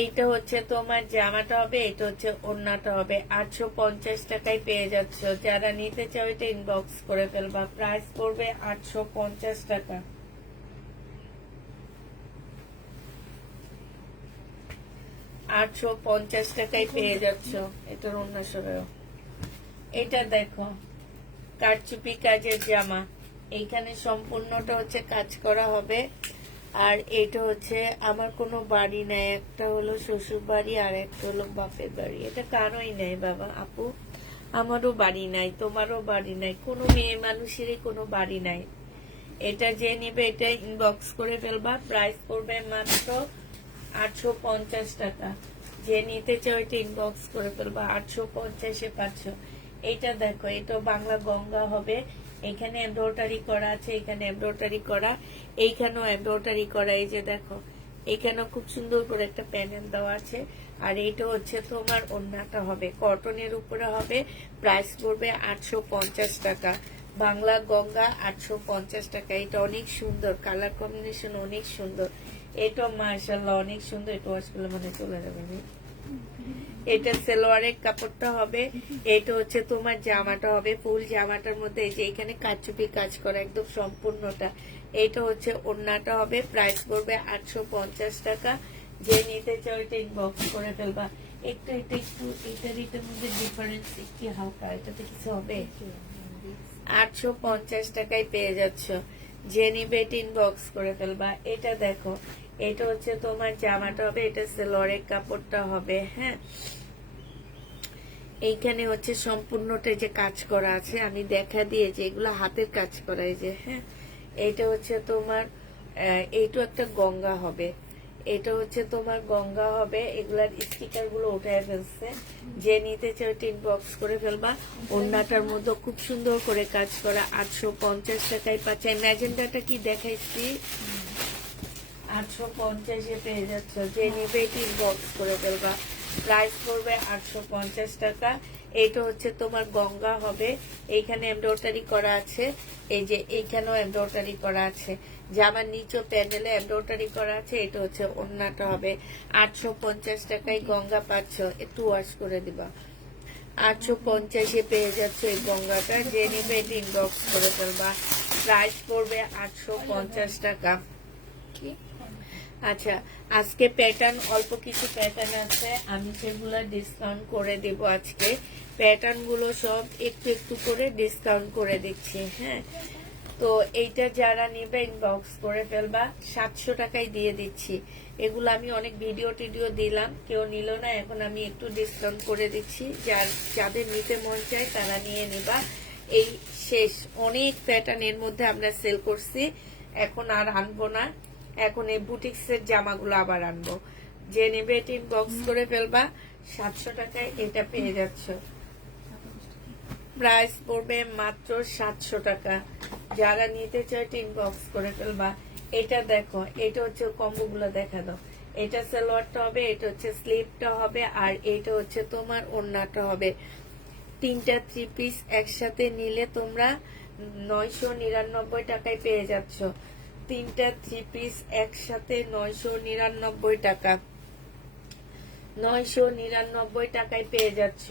এইটা হচ্ছে তোমার জামাটা হবে, এটা হচ্ছে ওড়নাটা হবে। 850 টাকায় পেয়ে যাচ্ছ। যারা নিতে চাও এটা ইনবক্স করে ফেলবা। প্রাইস পড়বে 850 টাকা। 850 টাকায় পেয়ে যাচ্ছ। এটার ওড়না সহ। এটা দেখো, কারচুপি কাজের জামা। এইখানে সম্পূর্ণটা হচ্ছে কাজ করা হবে। আর এটা হচ্ছে আমার কোনো বাড়ি নাই, একটা হলো শ্বশুর বাড়ি আর একটা হলো বাপের বাড়ি। এটা কারোই নাই বাবা আপু, আমারও বাড়ি নাই, তোমারও বাড়ি নাই, কোনো মেয়ে মানুষেরই কোনো বাড়ি নাই। এটা যে নিবে এটা ইনবক্স করে ফেলবা। প্রাইস পড়বে মাত্র 850 টাকা। যে নিতে চাও এটা ইনবক্স করে ফেলবা। 850-এ 500। এইটা দেখো, এটা বাংলা গঙ্গা হবে। এখানে এমব্রয়ডারি করা আছে, এখানে এমব্রয়ডারি করা, এইখানেও এমব্রয়ডারি করা। এই যে দেখো, এখানেও খুব সুন্দর করে একটা প্যানেল দেওয়া আছে। আর এইটা হচ্ছে তোমার ওড়নাটা হবে কটনের উপরে হবে। প্রাইস পড়বে 850 টাকা। বাংলা গঙ্গা 850 টাকা। এটা অনেক সুন্দর, কালার কম্বিনেশন অনেক সুন্দর। এটা মাশাআল্লাহ অনেক সুন্দর। এটা ওয়াশ করলে মানে চলে যাবে। এটা সালোয়ারের কাপড়টা হবে। এটা হচ্ছে তোমার জামাটা হবে, ফুল জামাটার মধ্যে এই যে এখানে কাচুপি কাজ করা একদম সম্পূর্ণটা। এটা হচ্ছে ওড়নাটা হবে। প্রাইস পড়বে 850 টাকা। যে নিতে চাও এটা ইনবক্স করে ফেলবা। একটু এটার মধ্যে ডিফারেন্স একটু হালকা, এটাতে কিছু হবে। 850 টাকায় পেয়ে যাচ্ছ। যে নিবে এটা ইনবক্স করে ফেলবা। এটা দেখো, এটা হচ্ছে তোমার জামাটা হবে, এটা সালোয়ারের কাপড়টা হবে। হ্যাঁ, এইখানে হচ্ছে সম্পূর্ণটা যে কাজ করা আছে, আমি দেখা দিয়ে যে এগুলো হাতের কাজ করা। এই যে হ্যাঁ, এটা হচ্ছে তোমার এইটা একটা গঙ্গা হবে। এটা হচ্ছে তোমার গঙ্গা হবে। এগুলার স্টিকার গুলো উঠায় ফেলছে। যে নিতে চাও এটা ইনবক্স করে ফেলবা। ওড়নাটার মধ্যে খুব সুন্দর করে কাজ করা। 850 টাকায় পাচ্ছে। ম্যাজেন্ডাটা কি দেখাইছি, 850-এ পেয়ে যাচ্ছ। যে নিবে এটি ইনবক্স করে ফেলবা। প্রাইস পড়বে 850 টাকা। এইটা হচ্ছে তোমার গঙ্গা হবে। এইখানে এমব্রয়ডারি করা আছে, এই যে এইখানেও এমব্রয়ডারি করা আছে। জামার নিচে প্যানেলে এমব্রয়ডারি করা আছে। এটা হচ্ছে ওড়নাটা হবে। 850 টাকায় গঙ্গা পাচ্ছ। একটু ওয়াশ করে দিবা। 850-এ পেয়ে যাচ্ছ এই গঙ্গাটা। যে নিবে এটি ইনবক্স করে ফেলবা। প্রাইস পড়বে 850 টাকা। আচ্ছা, আজকে প্যাটার্ন অল্প কিছু প্যাটার্ন আছে, আমি সেগুলো ডিসকাউন্ট করে দেব আজকে। প্যাটার্ন গুলো সব একটু একটু করে ডিসকাউন্ট করে দিচ্ছি। হ্যাঁ, তো এইটা যারা নেবে ইনবক্স করে ফেলবা। 700 টাকায় দিয়ে দিচ্ছি। এগুলো আমি অনেক ভিডিও টিডিও দিলাম, কেউ নিল না, এখন আমি একটু ডিসকাউন্ট করে দিচ্ছি। যাদের নিতে মন চায় তারা নিয়ে নিবা। এই শেষ, অনেক প্যাটার্ন এর মধ্যে আমরা সেল করছি, এখন আর আনবো না। এখন এই বুটিক্সের জামাগুলো আবার আনবো। যে নেবে এটা ইনবক্স করে ফেলবা। 700 টাকায় এটা পেয়ে যাচ্ছ। প্রাইস পড়বে মাত্র 700 টাকা। যারা নিতে চায় এটা ইনবক্স করে ফেলবা। এটা দেখো, এটা হচ্ছে কম্বো গুলো দেখা দাও। এটা সালোয়ারটা হবে, এটা হচ্ছে স্লিভটা হবে, আর এটা হচ্ছে তোমার ওড়নাটা হবে। তিনটা 3 পিস একসাথে নিলে তোমরা 999 টাকায় পেয়ে যাচ্ছ। তিনটা 3 পিস একসাথে 999 টাকা। 999 টাকায় পেয়ে যাচ্ছ।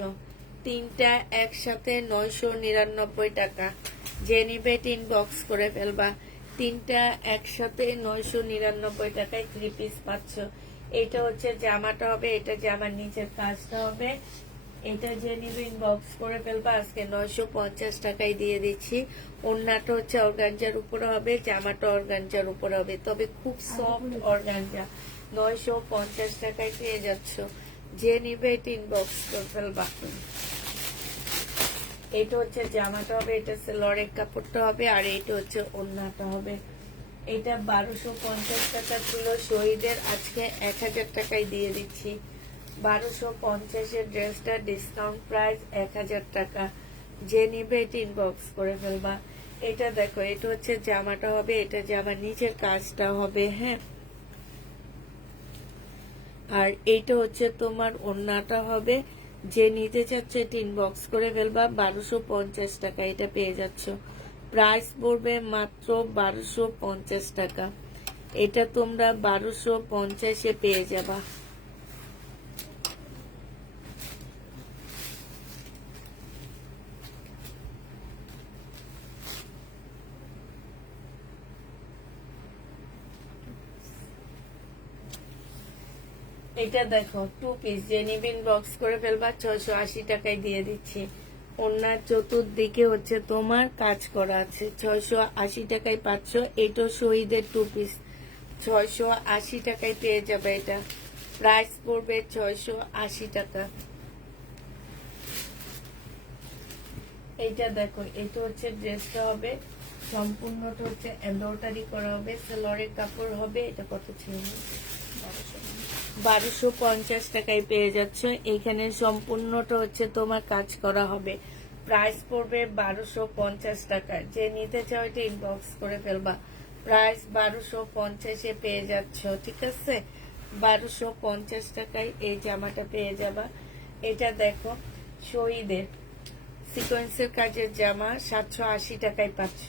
তিনটা একসাথে 999 টাকা। যে নিবে ইনবক্স করে ফেলবা। তিনটা একসাথে 999 টাকায় 3 পিস পাচ্ছ। এটা হচ্ছে জামাটা হবে, এটা জামার নিচের কাজটা হবে। এটা যে নিবে ইনবক্স করে ফেলবা। আজকে 950 টাকায় দিয়ে দিচ্ছি। ওড়নাটা হচ্ছে অর্গানজার উপরে হবে, জামাটা অর্গানজার উপরে হবে, তবে খুব সফট অর্গানজা। 950 টাকায় পেয়ে যাচ্ছ। যে নিবে এটা ইনবক্স করে ফেলবা। এটা হচ্ছে জামাটা হবে, এটা সালোয়ারের কাপড়টা হবে, আর এটা হচ্ছে ওড়নাটা হবে। এটা 1250 টাকা ছিল শহীদের, আজকে 1000 টাকায় দিয়ে দিচ্ছি। 1250-এর ড্রেসটা ডিসকাউন্ট প্রাইস 1000 টাকা। যে নিবে এটা ইনবক্স করে ফেলবা। এটা দেখো, এটা হচ্ছে জামাটা হবে, এটা জামার নিচের কাজটা হবে। হ্যাঁ, আর এইটা হচ্ছে তোমার ওড়নাটা হবে। যে নিতে চাচ্ছে এটা ইনবক্স করে ফেলবা। 1250 টাকা এটা পেয়ে যাচ্ছ। প্রাইস পড়বে মাত্র 1250 টাকা। এটা তোমরা 1250-এ পেয়ে যাবা। এটা দেখো 2 পিস, যে নিবে ইনবক্স করে ফেলবা। 680 টাকায় দিয়ে দিচ্ছি। ওনার চতুর্দিকে হচ্ছে তোমার কাজ করা আছে। 680 টাকায় 500। এটা শহীদের 2 পিস, 680 টাকায় পেয়ে যাবে। এটা প্রাইস পড়বে 680 টাকা। এইটা দেখো, এটা হচ্ছে ড্রেসটা হবে সম্পূর্ণটা হচ্ছে এমব্রয়ডারি করা হবে, সেলরের কাপড় হবে। এটা কত ছিল? 1250 টাকায় পেয়ে যাচ্ছ। এখানে সম্পূর্ণটা হচ্ছে তোমার কাজ করা হবে। প্রাইস পড়বে 1250 টাকা। যে নিতে চাও এটা ইনবক্স করে ফেলবা। প্রাইস 1250-এ পেয়ে যাচ্ছ, ঠিক আছে? 1250 টাকায় এই জামাটা পেয়ে যাবা। এটা দেখো শহীদের সিকোয়েন্সের কাজের জামা, 780 টাকায় পাচ্ছ।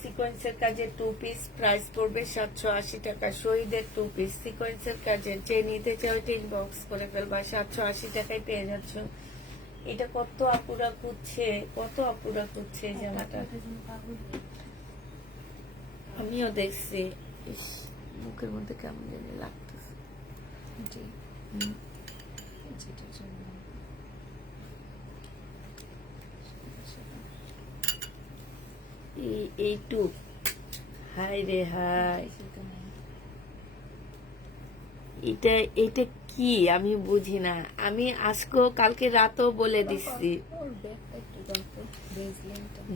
সিকোয়েন্সের কাজের 2 পিস, প্রাইস পড়বে 780 টাকা। শহীদের 2 পিস সিকোয়েন্সের কাজের, যে নিতে চাও এটা ইনবক্স করে ফেলবা। 780 টাকায় পেয়ে যাচ্ছ। এটা কত আপুরা খুঁজছে, কত আপুরা খুঁজছে এই জামাটা। আমিও দেখছি। ইস, মুখের মধ্যে কেমন জানি লাগতেছে। এইটু হাই রে হাই, এটা এটা কি আমি বুঝি না। আমি আজকেও কালকে রাতেও বলে দিচ্ছি,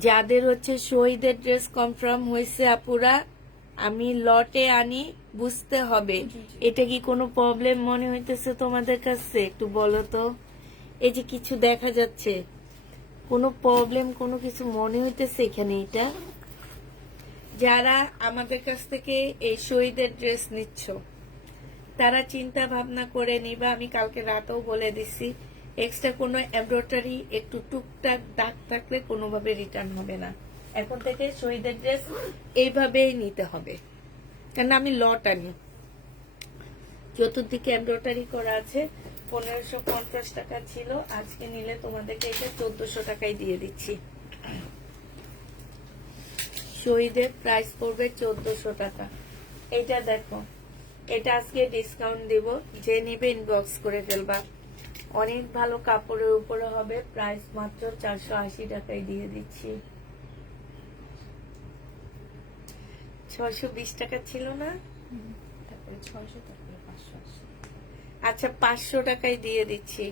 যাদের হচ্ছে শহীদের ড্রেস কনফার্ম হয়েছে আপুরা, আমি লটে আনি, বুঝতে হবে। এটা কি কোনো প্রবলেম মনে হইতেছে তোমাদের কাছে? একটু বলো তো। এই যে কিছু দেখা যাচ্ছে, কোনো প্রবলেম কোনো কিছু মনে হইতেছে এখানে? এটা যারা আমাদের কাছ থেকে এই শহীদের ড্রেস নিচ্ছ, তারা চিন্তা ভাবনা করে নিবা। আমি কালকে রাতেও বলে দিছি, এক্সট্রা কোনো এমব্রয়ডারি একটু টুকটাক দাগ থাকলে কোনোভাবে রিটার্ন হবে না। এখন থেকে শহীদের ড্রেস এইভাবেই নিতে হবে, কারণ আমি লট আনি। চতুর্দিকে এমব্রয়ডারি করা আছে। 1550 টাকা ছিল, আজকে নিলে তোমাদেরকে এটা 1400 টাকায় দিয়ে দিচ্ছি। শহীদের প্রাইস পড়বে 1400 টাকা। এটা দেখো, এটা আজকে ডিসকাউন্ট দিব, যে নিবে ইনবক্স করে ফেলবা। অনেক ভালো কাপড়ের উপরে হবে, প্রাইস মাত্র 480 টাকায় দিয়ে দিচ্ছি। 620 টাকা ছিল না? তারপরে 600, তারপরে 580। আচ্ছা 500 টাকায় দিয়ে দিচ্ছি।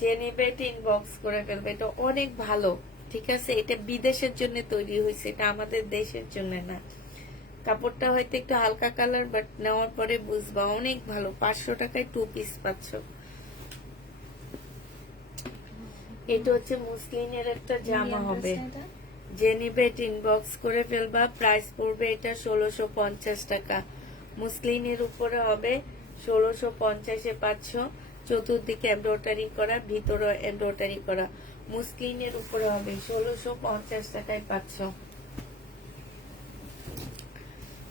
যে নিবে এটা ইনবক্স করে ফেলবে। এটা অনেক ভালো, ঠিক আছে? এটা বিদেশের জন্য তৈরি হয়েছে, এটা আমাদের দেশের জন্য না। কাপড়টা হয়তো একটু হালকা কালার, বাট নেওয়ার পরে বুঝবা অনেক ভালো। 500 টাকায় 2 পিস পাচ্ছ। এটা হচ্ছে মুসলিনের একটা জামা হবে, যে নিবে এটা ইনবক্স করে ফেলবা। প্রাইস পড়বে এটা 1650 টাকা। মুসলিনের উপরে হবে, 1650-এ পাচ্ছ। চতুর্দিকে এমব্রয়ডারি করা, ভিতরে এমব্রয়ডারি করা। মুসলিনের উপরে হবে, 1650 টাকায় পাচ্ছ।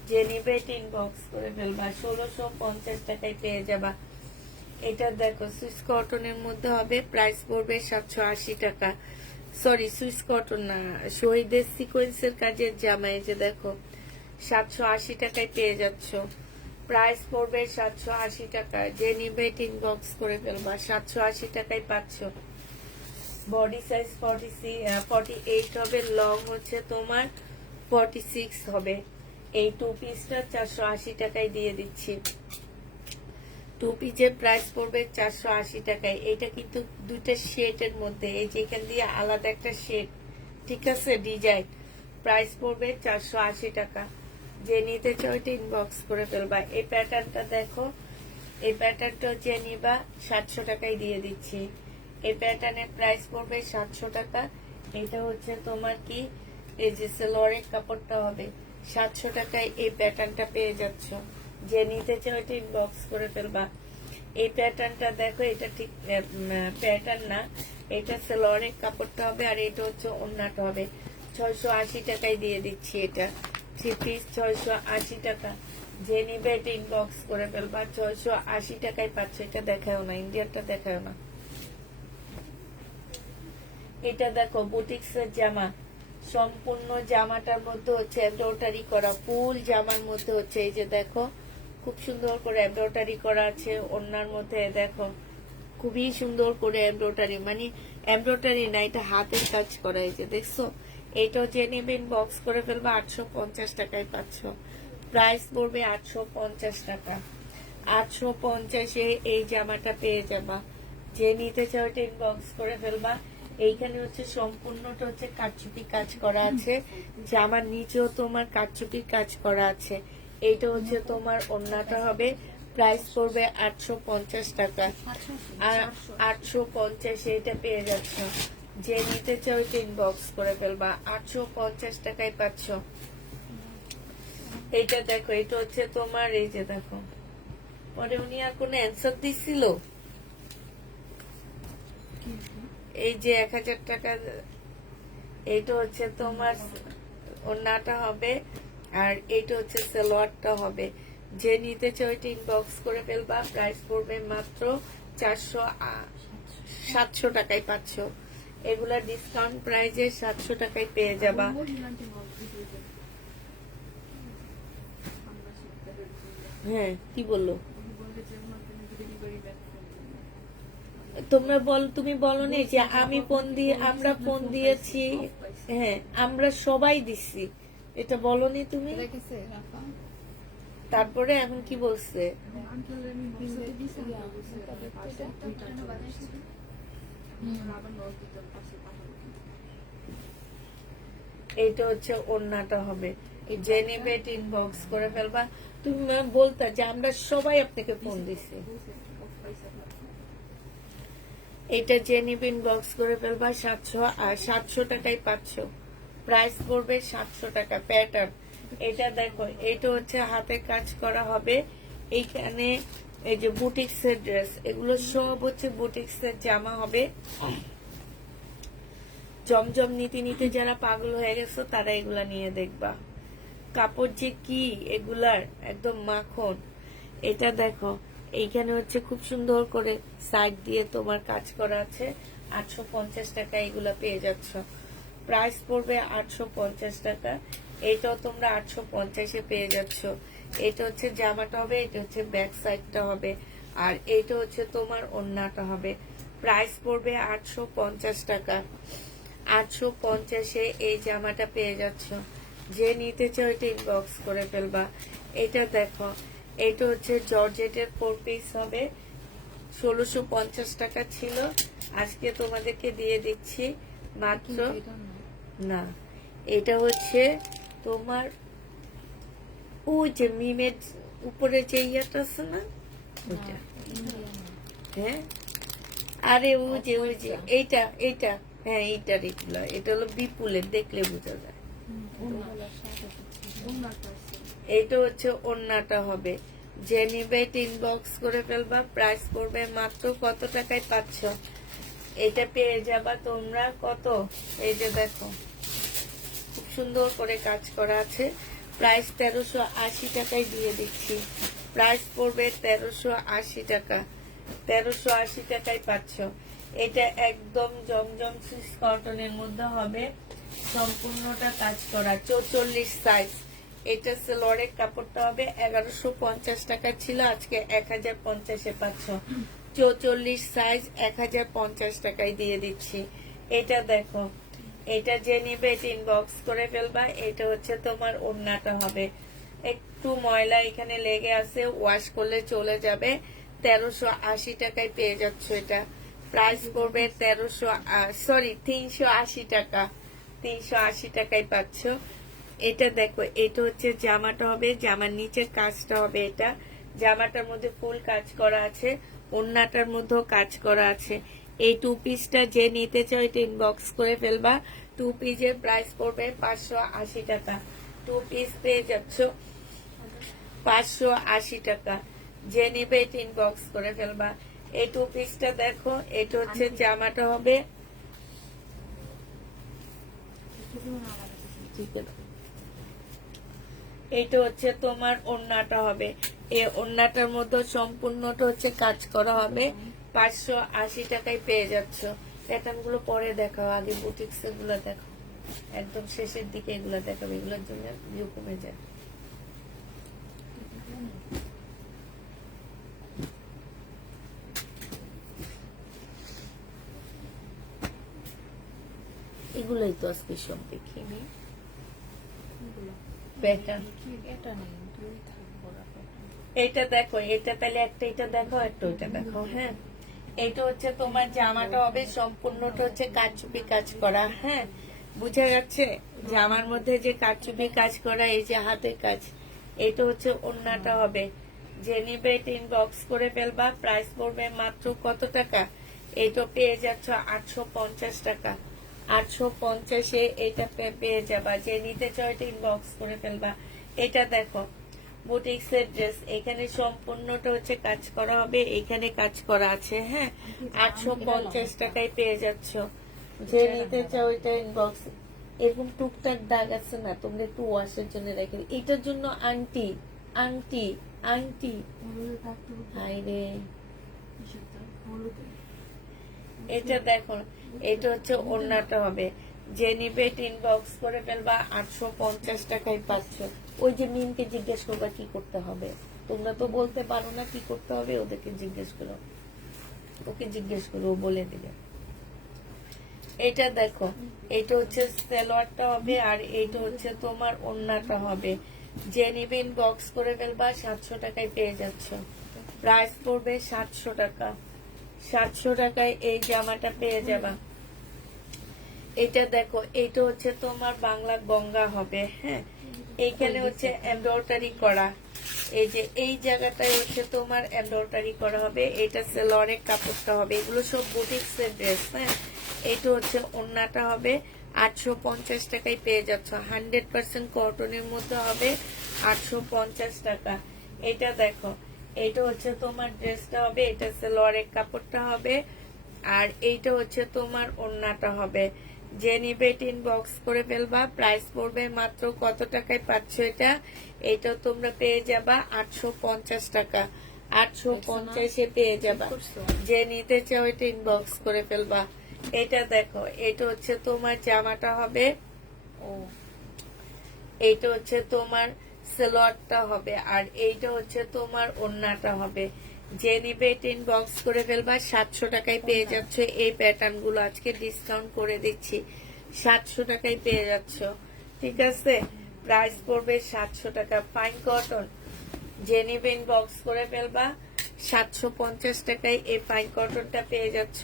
যে নিবে এটা ইনবক্স করে ফেলবা। 1650 টাকায় পেয়ে যাবা। এটা দেখো সুইস কটনের মধ্যে হবে, প্রাইস পড়বে 780 টাকা। সরি, সুইস কটন না, শহীদের সিকোয়েন্সের কাজের জামা। এই যে দেখো 780 টাকায় পেয়ে যাচ্ছ। প্রাইস পড়বে 780 টাকা। যে নিবে এটা ইনবক্স করে ফেলবা। 780 টাকায় পাচ্ছ। বডি সাইজ 48 হবে, লং হচ্ছে তোমার 46 হবে। এই 2 পিসটা 480 টাকায় দিয়ে দিচ্ছি। 2 পিসের প্রাইস পড়বে 480 টাকায়। এটা কিন্তু দুইটা শেডের মধ্যে, এই যে এখান দিয়ে আলাদা একটা শেড, ঠিক আছে, ডিজাইন। প্রাইস পড়বে 480 টাকা। যে নিতে চাও এটা ইনবক্স করে ফেলবা। এই প্যাটার্নটা দেখো, এই প্যাটার্নটা যে নিবা 700 টাকায় দিয়ে দিচ্ছি। এই প্যাটার্নের প্রাইস পড়বে 700 টাকা। এটা হচ্ছে তোমার কি, এই যে সেলরের কাপড়টা হবে, 700 টাকায় এই প্যাটার্নটা পেয়ে যাচ্ছ। যে নিতে চাও এটা ইনবক্স করে ফেলবা। এই প্যাটার্নটা দেখো, এটা ঠিক প্যাটার্ন না, এটা সেলরের কাপড়টা হবে, আর এটা হচ্ছে ওড়নাটা হবে। 680 টাকায় দিয়ে দিচ্ছি। এটা 3 পিস 680 টাকা। যে নিবে এটা ইনবক্স করে ফেলবা। 680 টাকায় পাচ্ছ। এটা দেখাও না, ইন্ডিয়ারটা দেখাও না। এটা দেখো বুটিক্সের জামা, সম্পূর্ণ জামাটার মধ্যে হচ্ছে এমব্রয়ডারি করা, ফুল জামার মধ্যে হচ্ছে এই যে দেখো খুব সুন্দর করে এমব্রয়ডারি করা আছে। ওড়নার মধ্যে দেখো খুবই সুন্দর করে এমব্রয়ডারি, মানে এমব্রয়ডারি না, এটা হাতের কাজ করা। এই যে দেখছো, এটাও যে নেবেন বক্স করে ফেলবে 850 টাকায় পাচ্ছ। প্রাইস পড়বে 850 টাকা। 850-এ এই জামাটা পেয়ে যাবা। যে নিতে চাও এটা ইনবক্স করে ফেলবা। এইখানে হচ্ছে সম্পূর্ণটা হচ্ছে কারচুপি কাজ করা আছে, জামার নিচেও তোমার কারচুপি কাজ করা আছে। এইটা হচ্ছে তোমার ওড়নাটা হবে, প্রাইস পড়বে 850 টাকা। আর 850 এটা পেয়ে যাচ্ছ। যে নিতে চাও এটা ইনবক্স করে ফেলবা, 850 টাকায় পাচ্ছ। এইটা দেখো, এটা হচ্ছে তোমার, এই যে দেখো, পরে উনি আর কোনো অ্যান্সার দিছিল, এই যে 1000 টাকা। এইটা হচ্ছে তোমার ওড়নাটা হবে, আর এইটা হচ্ছে সালোয়ারটা হবে। যে নিতে চাও এটা ইনবক্স করে ফেলবা। প্রাইস পড়বে মাত্র 700 টাকায় পাচ্ছ। এগুলা ডিসকাউন্ট প্রাইজে 700 টাকায় পেয়ে যাবা। হ্যাঁ, কি বললো? তোমরা তুমি বলো নি যে আমি ফোন দিয়ে, আমরা ফোন দিয়েছি। হ্যাঁ, আমরা সবাই দিচ্ছি, এটা বলনি তুমি? তারপরে এখন কি বলছে? এইটা হচ্ছে ওড়নাটা হবে। যে নেবে ইনবক্স করে ফেলবা। তুমি বলতা যে আমরা সবাই আপনাকে ফোন দিছি। এটা যে নিবে ইনবক্স করে ফেলবা। 700, আর 700 টাকায় পাচ্ছ। প্রাইস পড়বে 700 টাকা। প্যাটার্ন এটা দেখো, এটা হচ্ছে হাতে কাজ করা হবে। এইখানে এই যে বুটিক্সের ড্রেস, এগুলো সব হচ্ছে বুটিক্সের জামা হবে। জমজম নিতে নিতে যারা পাগল হয়ে গেছো তারা এগুলা নিয়ে দেখবা। কাপড় যে কি এগুলার, একদম মাখন। এটা দেখো, এইখানে হচ্ছে খুব সুন্দর করে সাইড দিয়ে তোমার কাজ করা আছে। 850 টাকা এগুলা পেয়ে যাচ্ছ। প্রাইস পড়বে 850 টাকা। এটাও তোমরা 850-এ পেয়ে যাচ্ছ। এটা হচ্ছে জামাটা হবে, এটা হচ্ছে ব্যাক সাইডটা হবে, আর এইটা হচ্ছে তোমার ওড়নাটা হবে। প্রাইস পড়বে 850 টাকা। 850-এ এই জামাটা পেয়ে যাচ্ছ। যে নিতে চাও এটা ইনবক্স করে ফেলবা। এটা দেখো, এটা হচ্ছে জর্জেটের 4 পিস হবে। 1650 টাকা ছিল, আজকে তোমাদেরকে দিয়ে দিচ্ছি মাত্র। না, এটা হচ্ছে তোমার ওই যে মিমের উপরে যে ইয়াটা আছে না, ওইটা। হ্যাঁ, আরে ওই যে এইটা এইটা, হ্যাঁ এইটার, এগুলা এটা হলো বিপুলের, দেখলে বোঝা যায়। এইটা হচ্ছে ওড়নাটা হবে। যে নিবে ইনবক্স করে ফেলবা। প্রাইস পড়বে মাত্র কত টাকায় পাচ্ছ? এটা পেয়ে যাবা তোমরা কত, এই যে দেখো, খুব সুন্দর করে কাজ করা আছে। প্রাইস 1380 টাকায় দিয়ে দিচ্ছি। প্রাইস পড়বে 1380 টাকা। 1380 টাকায় পাচ্ছ। এটা একদম জমজম সুইস কটনের মধ্যে হবে, সম্পূর্ণটা কাজ করা। 44 সাইজ। এটা সেলোয়ারের কাপড়টা হবে। 1150 টাকা ছিল, আজকে 1050-এ পাচ্ছ। 44 সাইজ 1050 টাকায় দিয়ে দিচ্ছি। এটা দেখো, এটা যে নিবে এটা ইনবক্স করে ফেলবা। এটা হচ্ছে তোমার ওড়নাটা হবে। একটু ময়লা এখানে লেগে আছে, ওয়াশ করলে চলে যাবে। 1380 টাকায় পেয়ে যাচ্ছ এটা। প্রাইস পড়বে 380 টাকা। 380 টাকায় পাচ্ছ। এটা দেখো, এটা হচ্ছে জামাটা হবে, জামার নিচের কাজটা হবে। এটা জামাটার মধ্যে ফুল কাজ করা আছে, ওড়নাটার মধ্যেও কাজ করা আছে। এই 2 পিসটা যে নিতে চাও এটা ইনবক্স করে ফেলবা। 2 পিসের প্রাইস পড়বে 580 টাকা। 2 পিস পেয়ে যাচ্ছ 580 টাকা। যে নিবে এটা ইনবক্স করে ফেলবা। এই 2 পিসটা দেখো, এটা হচ্ছে জামাটা হবে। এটা হচ্ছে তোমার ওড়নাটা হবে। এই ওড়নাটার মধ্যে সম্পূর্ণটা হচ্ছে কাজ করা হবে। 580 টাকায় পেয়ে যাচ্ছ। প্যাটার্ন গুলো পরে দেখাও, আগে বুটিক্স গুলো দেখো, একদম শেষের দিকে এগুলো দেখাবে, এগুলোর জন্য ভিউ কমে যায়। এগুলোই তো আজকে সব দেখি প্যাটার্ন। এটা দেখো, এটা তাহলে একটা, এটা দেখো একটা, ওইটা দেখো। হ্যাঁ, এটা হচ্ছে তোমার জামাটা হবে সম্পূর্ণটা হচ্ছে কারচুপি কাজ করা। হ্যাঁ, বুঝা যাচ্ছে জামার মধ্যে যে কারচুপি কাজ করা, এই যে হাতের কাজ। এটা হচ্ছে ওড়নাটা হবে। যে নিবে ইনবক্স করে ফেলবা। প্রাইস পড়বে মাত্র কত টাকা? এটা পেয়ে যাচ্ছ 850 টাকা। 850-এ এটা পেয়ে যাবা। যে নিতে চাও এটা ইনবক্স করে ফেলবা। এটা দেখো বুটিক্সের ড্রেস, এখানে সম্পূর্ণটা হচ্ছে কাজ করা হবে, এখানে কাজ করা আছে। হ্যাঁ, 850 টাকায় পেয়ে যাচ্ছ। যে নিতে চাও এটা ইনবক্স। এরকম টুকটাক দাগ আছে না, তোমরা একটু ওয়াশের জন্য রেখে। এটার জন্য আংটি আংটি আংটি, হাইরে এটা দেখো, এটা হচ্ছে ওড়নাটা হবে। যে নিবে ইনবক্স করে ফেলবা। 850 টাকায় পাচ্ছ। ওই যে মিমকে জিজ্ঞেস করবা কি করতে হবে। তোমরা তো বলতে পারো না কি করতে হবে, ওদেরকে জিজ্ঞেস করো, ওকে জিজ্ঞেস করো, ও বলে দিবে। এটা দেখো, এটা হচ্ছে সালোয়ারটা হবে, আর এইটা হচ্ছে তোমার ওড়নাটা হবে। যে নিবে ইনবক্স করে ফেলবা। 700 টাকায় পেয়ে যাচ্ছ। প্রাইস পড়বে 700 টাকা। 700 টাকায় এই জামাটা পেয়ে যাবা। এটা দেখো, এটা হচ্ছে তোমার বাংলা গঙ্গা হবে। হ্যাঁ, এইখানে হচ্ছে এমব্রয়ডারি করা। এই যে এই জায়গাটায় হচ্ছে তোমার এমব্রয়ডারি করা হবে। এটা সেলরের কাপড়টা হবে। এগুলো সব বুটিক্সের ড্রেস। হ্যাঁ, এটা হচ্ছে ওড়নাটা হবে। 850 টাকায় পেয়ে যাচ্ছ। 100% কটনের মধ্যে হবে। 850 টাকা। এটা দেখো, এটা হচ্ছে তোমার ড্রেসটা হবে। এটা সেলরের কাপড়টা হবে, আর এইটা হচ্ছে তোমার ওড়নাটা হবে। যে নিবে ইনবক্স করে ফেলবা। প্রাইস পড়বে মাত্র কত টাকায় পাচ্ছ এটা? এটা তোমরা পেয়ে যাবা 850 টাকা। 850-এ পেয়ে যাবা। যে নিতে চাও এটা ইনবক্স করে ফেলবা। এটা দেখো, এটা হচ্ছে তোমার জামাটা হবে। এইটা হচ্ছে তোমার সালোয়ারটা হবে, আর এইটা হচ্ছে তোমার ওড়নাটা হবে। যে নিবে ইনবক্স করে ফেলবা। 700 টাকায় পেয়ে যাচ্ছ। এই প্যাটার্ন গুলো আজকে ডিসকাউন্ট করে দিচ্ছি। 700 টাকায় পেয়ে যাচ্ছ। ঠিক আছে, প্রাইস পড়বে 700 টাকা। Fine cotton. যে নিবে ইনবক্স করে ফেলবা। 750 টাকায় এই ফাইন কটনটা পেয়ে যাচ্ছ।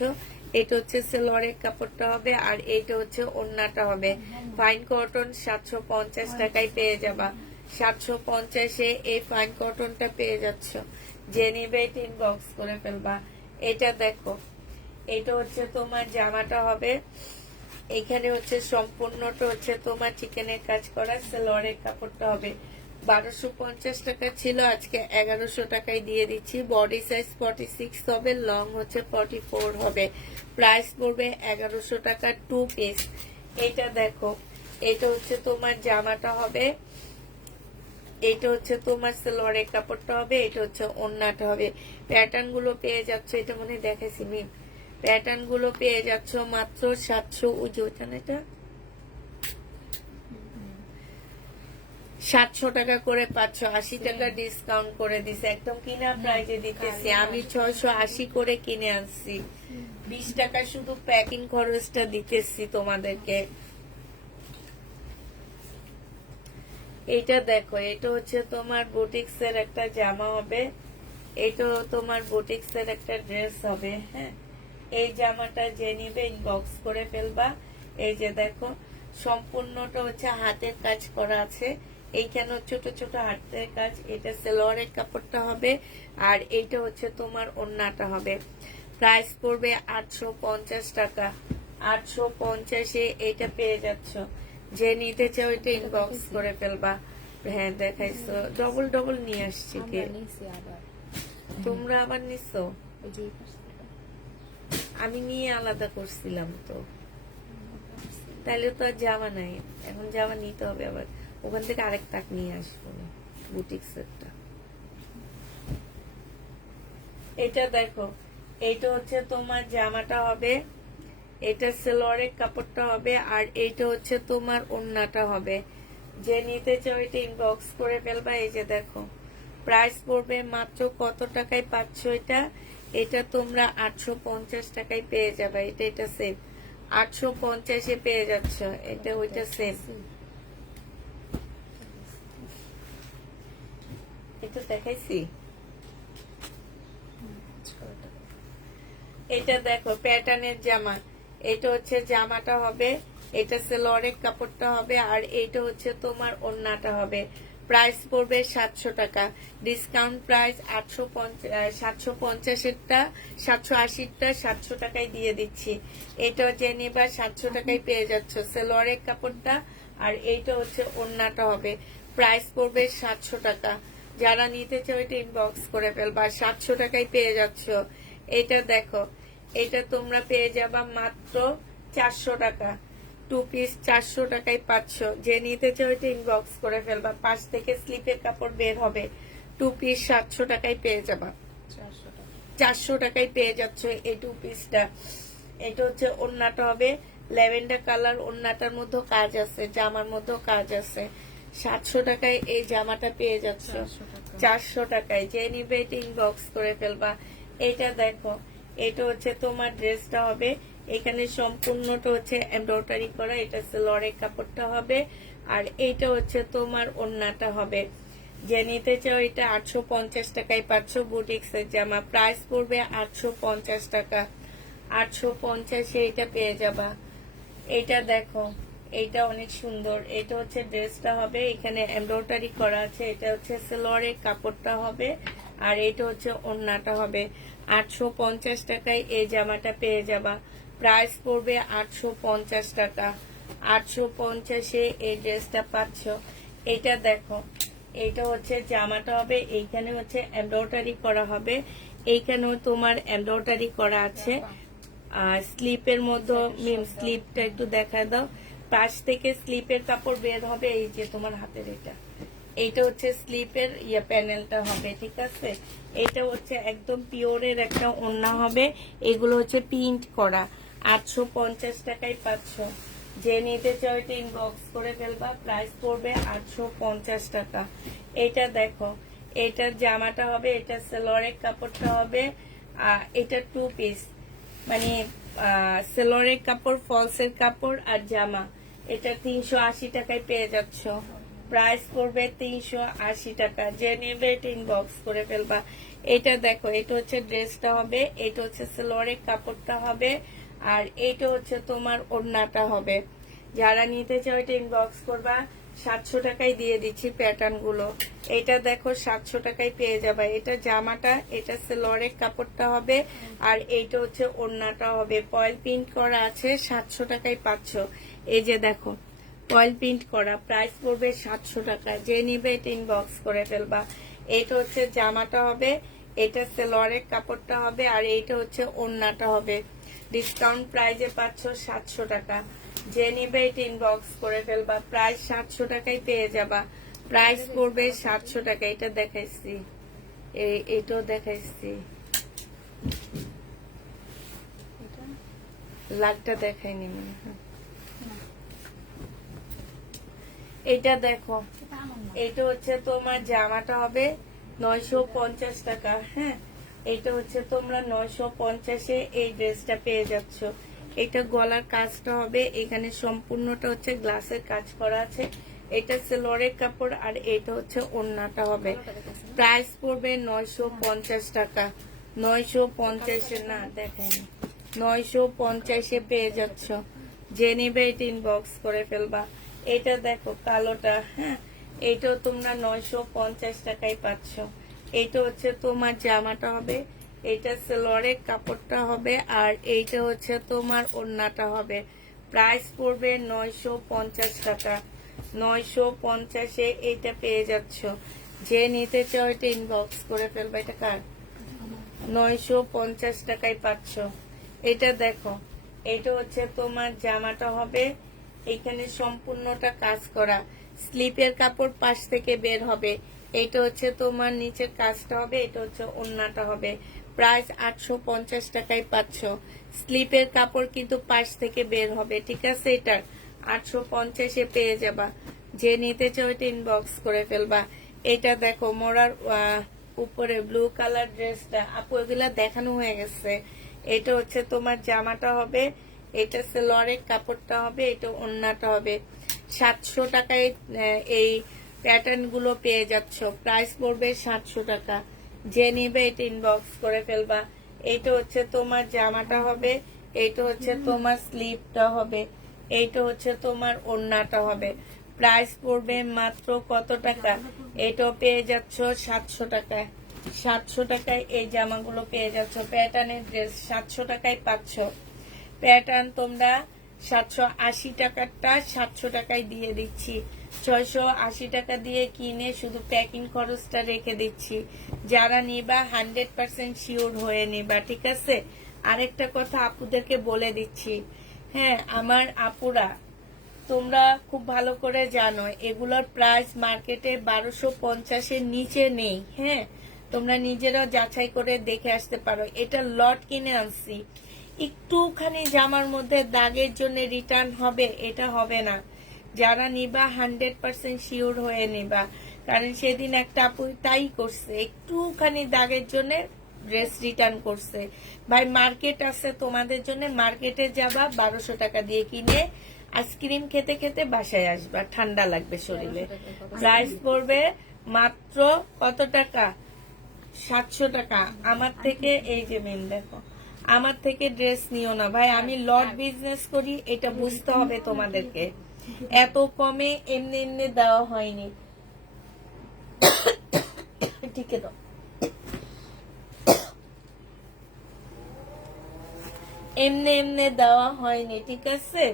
এটা হচ্ছে সেলোয়ারের কাপড়টা হবে, আর এইটা হচ্ছে ওড়নাটা হবে। ফাইন কটন 750 টাকায় পেয়ে যাবা। 750-এ এই ফাইন কটনটা পেয়ে যাচ্ছ। যে নিবে ইনবক্স করে ফেলবা। এটা দেখো, এটা হচ্ছে তোমার জামাটা হবে। এখানে হচ্ছে সম্পূর্ণটা হচ্ছে তোমার চিকেনের কাজ করা। সেলোয়ারের কাপড়টা হবে। 1250 টাকা ছিল, আজকে 1100 টাকায় দিয়ে দিচ্ছি। বডি সাইজ 46 হবে, লং হচ্ছে 44 হবে। প্রাইস পড়বে 1100 টাকা। 2 পিস। এটা দেখো, এটা হচ্ছে তোমার জামাটা হবে। এটা হচ্ছে তোমার সালোয়ারের কাপড়টা হবে। এটা হচ্ছে ওড়নাটা হবে। প্যাটার্ন গুলো পেয়ে যাচ্ছ, এটা মনে দেখাইছি মিম। প্যাটার্ন গুলো পেয়ে যাচ্ছ মাত্র 700। ওই যে ওইটা, এটা 700 টাকা করে পাচ্ছ। 80 টাকা ডিসকাউন্ট করে দিছে। একদম কিনা প্রাইজে দিতেছি। আমি 680 করে কিনে আনছি। 20 টাকা শুধু প্যাকিং খরচটা দিতেছি তোমাদেরকে। এইটা দেখো, এটা হচ্ছে তোমার বুটিক্সের একটা জামা হবে। এটা তোমার বুটিক্সের একটা ড্রেস হবে। হ্যাঁ, এই জামাটা যে নিবে ইনবক্স করে ফেলবা। এই যে দেখো, সম্পূর্ণটা হচ্ছে হাতের কাজ করা আছে। এইখানে ছোট ছোট হাতের কাজ। এটা সেলোয়ারের কাপড়টা হবে, আর এইটা হচ্ছে তোমার ওড়নাটা হবে। প্রাইস পড়বে 850 টাকা। 850-এ এটা পেয়ে যাচ্ছ। যে নিতে চাও এটা ইনবক্স করে ফেলবা। হ্যাঁ, দেখাইছো ডবল ডবল নিয়ে আসছি কে? তোমরা আবার নিছো? আমি নিয়ে আলাদা করছিলাম তো। তাইলে তো আর জামা নাই। এখন জামা নিতে হবে আবার। ওখান থেকে আরেক তাক নিয়ে আসবো বুটিক্সেরটা। এটা দেখো, এইটা হচ্ছে তোমার জামাটা হবে। এটা সেলোয়ারের কাপড়টা হবে, আর এইটা হচ্ছে তোমার ওড়নাটা হবে। যে নিতে চাও এটা ইনবক্স করে ফেলবা। এই যে দেখো, প্রাইস পড়বে মাত্র কত টাকায় পাচ্ছ এটা? এটা তোমরা 850 টাকায় পেয়ে যাবে। এটা সেম 850-এ পেয়ে যাচ্ছ। এটা ওইটা সেম, এটা দেখাইছি। এটা দেখো প্যাটার্নের জামা, এটা হচ্ছে জামাটা হবে, এটা সেলোয়ারের কাপড়টা হবে, আর এটা হচ্ছে তোমার ওড়নাটা হবে। প্রাইস পড়বে 700 টাকা, ডিসকাউন্ট প্রাইস 750-এরটা 780-টা 700 টাকায় দিয়ে দিচ্ছি। এটা যে নিবা 700 টাকায় পেয়ে যাচ্ছ সেলোয়ারের কাপড়টা, আর এইটা হচ্ছে ওড়নাটা হবে। প্রাইস পড়বে 700 টাকা। যারা নিতে চাও এটা ইনবক্স করে ফেলবা, 700 টাকায় পেয়ে যাচ্ছ। এটা দেখো, এটা তোমরা পেয়ে যাবা মাত্র 400 টাকা। 2 পিস 400 টাকায় পাচ্ছ। যে নিতে চাও এটা ইনবক্স করে ফেলবা, পাশ থেকে স্লিপের কাপড় বের হবে। 2 পিস 700 টাকায় পেয়ে যাবা, 400 টাকায় পেয়ে যাচ্ছ এই 2 পিসটা। এটা হচ্ছে ওড়নাটা হবে ল্যাভেন্ডার কালার, ওড়নাটার মধ্যে কাজ আছে, জামার মধ্যেও কাজ আছে। 700 টাকায় এই জামাটা পেয়ে যাচ্ছ, 400 টাকায়। যে নিবে এটা ইনবক্স করে ফেলবা। এটা দেখো, এটা হচ্ছে তোমার ড্রেসটা হবে, এখানে সম্পূর্ণটা হচ্ছে এমব্রয়ডারি করা, এটা সেলোয়ারের কাপড়টা হবে, আর এইটা হচ্ছে তোমার ওড়নাটা হবে। যে নিতে চাও এটা 850 টাকায় পাচ্ছ বুটিক্সের জামা। প্রাইস পড়বে 850 টাকা। 850-এ এটা পেয়ে যাবা। এটা দেখো, এটা অনেক সুন্দর। এটা হচ্ছে ড্রেসটা হবে, এখানে এমব্রয়ডারি করা আছে, এটা হচ্ছে সেলোয়ারের কাপড়টা হবে, আর এটা হচ্ছে ওড়নাটা হবে। 850 টাকায় এই জামাটা পেয়ে যাবা। প্রাইস পড়বে 850 টাকা। 850-এ এই ড্রেসটা পাচ্ছ। এটা দেখো, এইটা হচ্ছে জামাটা হবে, এইখানে হচ্ছে এমব্রয়ডারি করা হবে, এইখানেও তোমার এমব্রয়ডারি করা আছে। আর স্লিপের মধ্যে স্লিপটা একটু দেখা দাও, পাশ থেকে স্লিপের কাপড় বের হবে। এই যে তোমার হাতের এইটা হচ্ছে স্লিপের প্যানেলটা হবে, ঠিক আছে। এটা হচ্ছে একদম পিওরের একটা ওড়না হবে, এগুলো হচ্ছে প্রিন্ট করা। 850 টাকায় পাচ্ছ। যে নিতে চাও এটা ইনবক্স করে ফেলবা। প্রাইস পড়বে 850 টাকা। এটা দেখো, এটার জামাটা হবে, এটা সেলোয়ারের কাপড়টা হবে, এটা 2 পিস, মানে সেলোয়ারের কাপড়, ফলসের কাপড় আর জামা। এটা 380 টাকায় পেয়ে যাচ্ছ। প্রাইস পড়বে 380 টাকা। যে নেবে এটা ইনবক্স করে ফেলবা। এটা দেখো, এটা হচ্ছে ড্রেসটা হবে, এটা হচ্ছে সেলোয়ারের কাপড়টা হবে, আর এটা হচ্ছে তোমার ওড়নাটা হবে। যারা নিতে চাও এটা ইনবক্স করবা। 700 টাকায় দিয়ে দিচ্ছি প্যাটার্ন গুলো। এটা দেখো 700 টাকায় পেয়ে যাবে। এটা জামাটা, এটা সেলোয়ারের কাপড়টা হবে, আর এইটা হচ্ছে ওড়নাটা হবে। ফয়েল প্রিন্ট করা আছে, 700 টাকায় পাচ্ছ। এই যে দেখো, ফয়েল প্রিন্ট করা। প্রাইস পড়বে 700 টাকা। যে নিবে এটা ইনবক্স করে ফেলবা। এটা হচ্ছে জামাটা হবে, এটা সেলোয়ারের কাপড়টা হবে, আর এইটা হচ্ছে ওড়নাটা হবে। ডিসকাউন্ট প্রাইজে পাচ্ছ 700 টাকা। যে নিবে এটা ইনবক্স করে ফেলবা। প্রাইস 700 টাকায় পেয়ে যাবা। প্রাইস পড়বে 700 টাকা। এটা দেখাইছি, এটাও দেখাইছি, লালটা দেখাইনি মনে হয়। এটা দেখো, এটা হচ্ছে তোমার জামাটা হবে 950 টাকা। হ্যাঁ, এটা হচ্ছে তোমরা 950-এ এই ড্রেসটা পেয়ে যাচ্ছ। এটা গলার কাজটা হবে, এখানে সম্পূর্ণটা হচ্ছে গ্লাসের কাজ করা আছে। এটা সেলোয়ারের কাপড়, আর এটা হচ্ছে ওড়নাটা হবে। প্রাইস পড়বে 950 টাকা। 950-এ না দেখায়নি, 950-এ পেয়ে যাচ্ছ। যে নিবে এটা ইনবক্স করে ফেলবা। এটা দেখো কালোটা, হ্যাঁ, এটাও তোমরা 950 টাকায় পাচ্ছ। এটা হচ্ছে তোমার জামাটা হবে, এটা সেলোয়ারের কাপড়টা হবে, আর এইটা হচ্ছে তোমার ওড়নাটা হবে। প্রাইস পড়বে 950 টাকা। 950-এ এইটা পেয়ে যাচ্ছ। যে নিতে চাও এটা ইনবক্স করে ফেলবা। এটা কার? 950 টাকায় পাচ্ছ। এটা দেখো, এটা হচ্ছে তোমার জামাটা হবে, এখানে সম্পূর্ণটা কাজ করা, স্লিপের কাপড় পাশ থেকে বের হবে। এটা হচ্ছে তোমার নিচের কাজটা হবে, এটা হচ্ছে ওড়নাটা হবে। প্রাইস 850 টাকায় পাচ্ছ। স্লিপের কাপড় কিন্তু পাশ থেকে বের হবে, ঠিক আছে। এটার 850-এ পেয়ে যাবা। যে নিতে চাও এটা ইনবক্স করে ফেলবা। এটা দেখো, মোড়ার উপরে ব্লু কালার ড্রেসটা, আপু এগুলা দেখানো হয়ে গেছে। এটা হচ্ছে তোমার জামাটা হবে, এটা সালোয়ারের কাপড়টা হবে, এটা ওড়নাটা হবে। 700 টাকায় এই প্যাটার্ন গুলো পেয়ে যাচ্ছ। প্রাইস পড়বে 700 টাকা। যে নিবে এটা ইনবক্স করে ফেলবা। এইটা হচ্ছে তোমার জামাটা হবে, এইটা হচ্ছে তোমার স্লিভটা হবে, এইটা হচ্ছে তোমার ওড়নাটা হবে। প্রাইস পড়বে মাত্র কত টাকা? এটাও পেয়ে যাচ্ছ 700 টাকায়। 700 টাকায় এই জামাগুলো পেয়ে যাচ্ছ। প্যাটার্নের ড্রেস 700 টাকায় পাচ্ছ। প্যাটার্ন তোমরা 780 টাকারটা 700 টাকায় দিয়ে দিচ্ছি। 680 টাকা দিয়ে কিনে শুধু প্যাকিং খরচটা রেখে দিচ্ছি। যারা নিবা 100% শিওর হয়ে নিবা, ঠিক আছে? আরেকটা কথা আপুদেরকে বলে দিচ্ছি, হ্যাঁ আমার আপুরা তোমরা খুব ভালো করে জানো এগুলোর প্রাইস মার্কেটে 1250-এর নিচে নেই। হ্যাঁ, তোমরা নিজেরাও যাচাই করে দেখে আসতে পারো। এটা লট কিনে আনছি, একটুখানি জামার মধ্যে দাগের জন্য রিটার্ন হবে, এটা হবে না। যারা নিবা 100% শিওর হয়ে নিবা, কারণ সেদিন একটা আপু তাই করছে, একটুখানি দাগের জন্য ড্রেস রিটার্ন করছে। ভাই মার্কেট আছে তোমাদের জন্য, মার্কেটে যাবা 1200 টাকা দিয়ে কিনে আইসক্রিম খেতে খেতে বাসায় আসবা, ঠান্ডা লাগবে শরীরে। প্রাইস পড়বে মাত্র কত টাকা? 700 টাকা। আমার থেকে এই যে মেন দেখো, আমার থেকে ড্রেস নিও না ভাই, আমি লট বিজনেস করি, এটা বুঝতে হবে তোমাদেরকে। এত কমে এমনি এমনি দেওয়া হয়নি। ঠিক আছে, এমনি এমনি দেওয়া হয়নি, ঠিক আছে?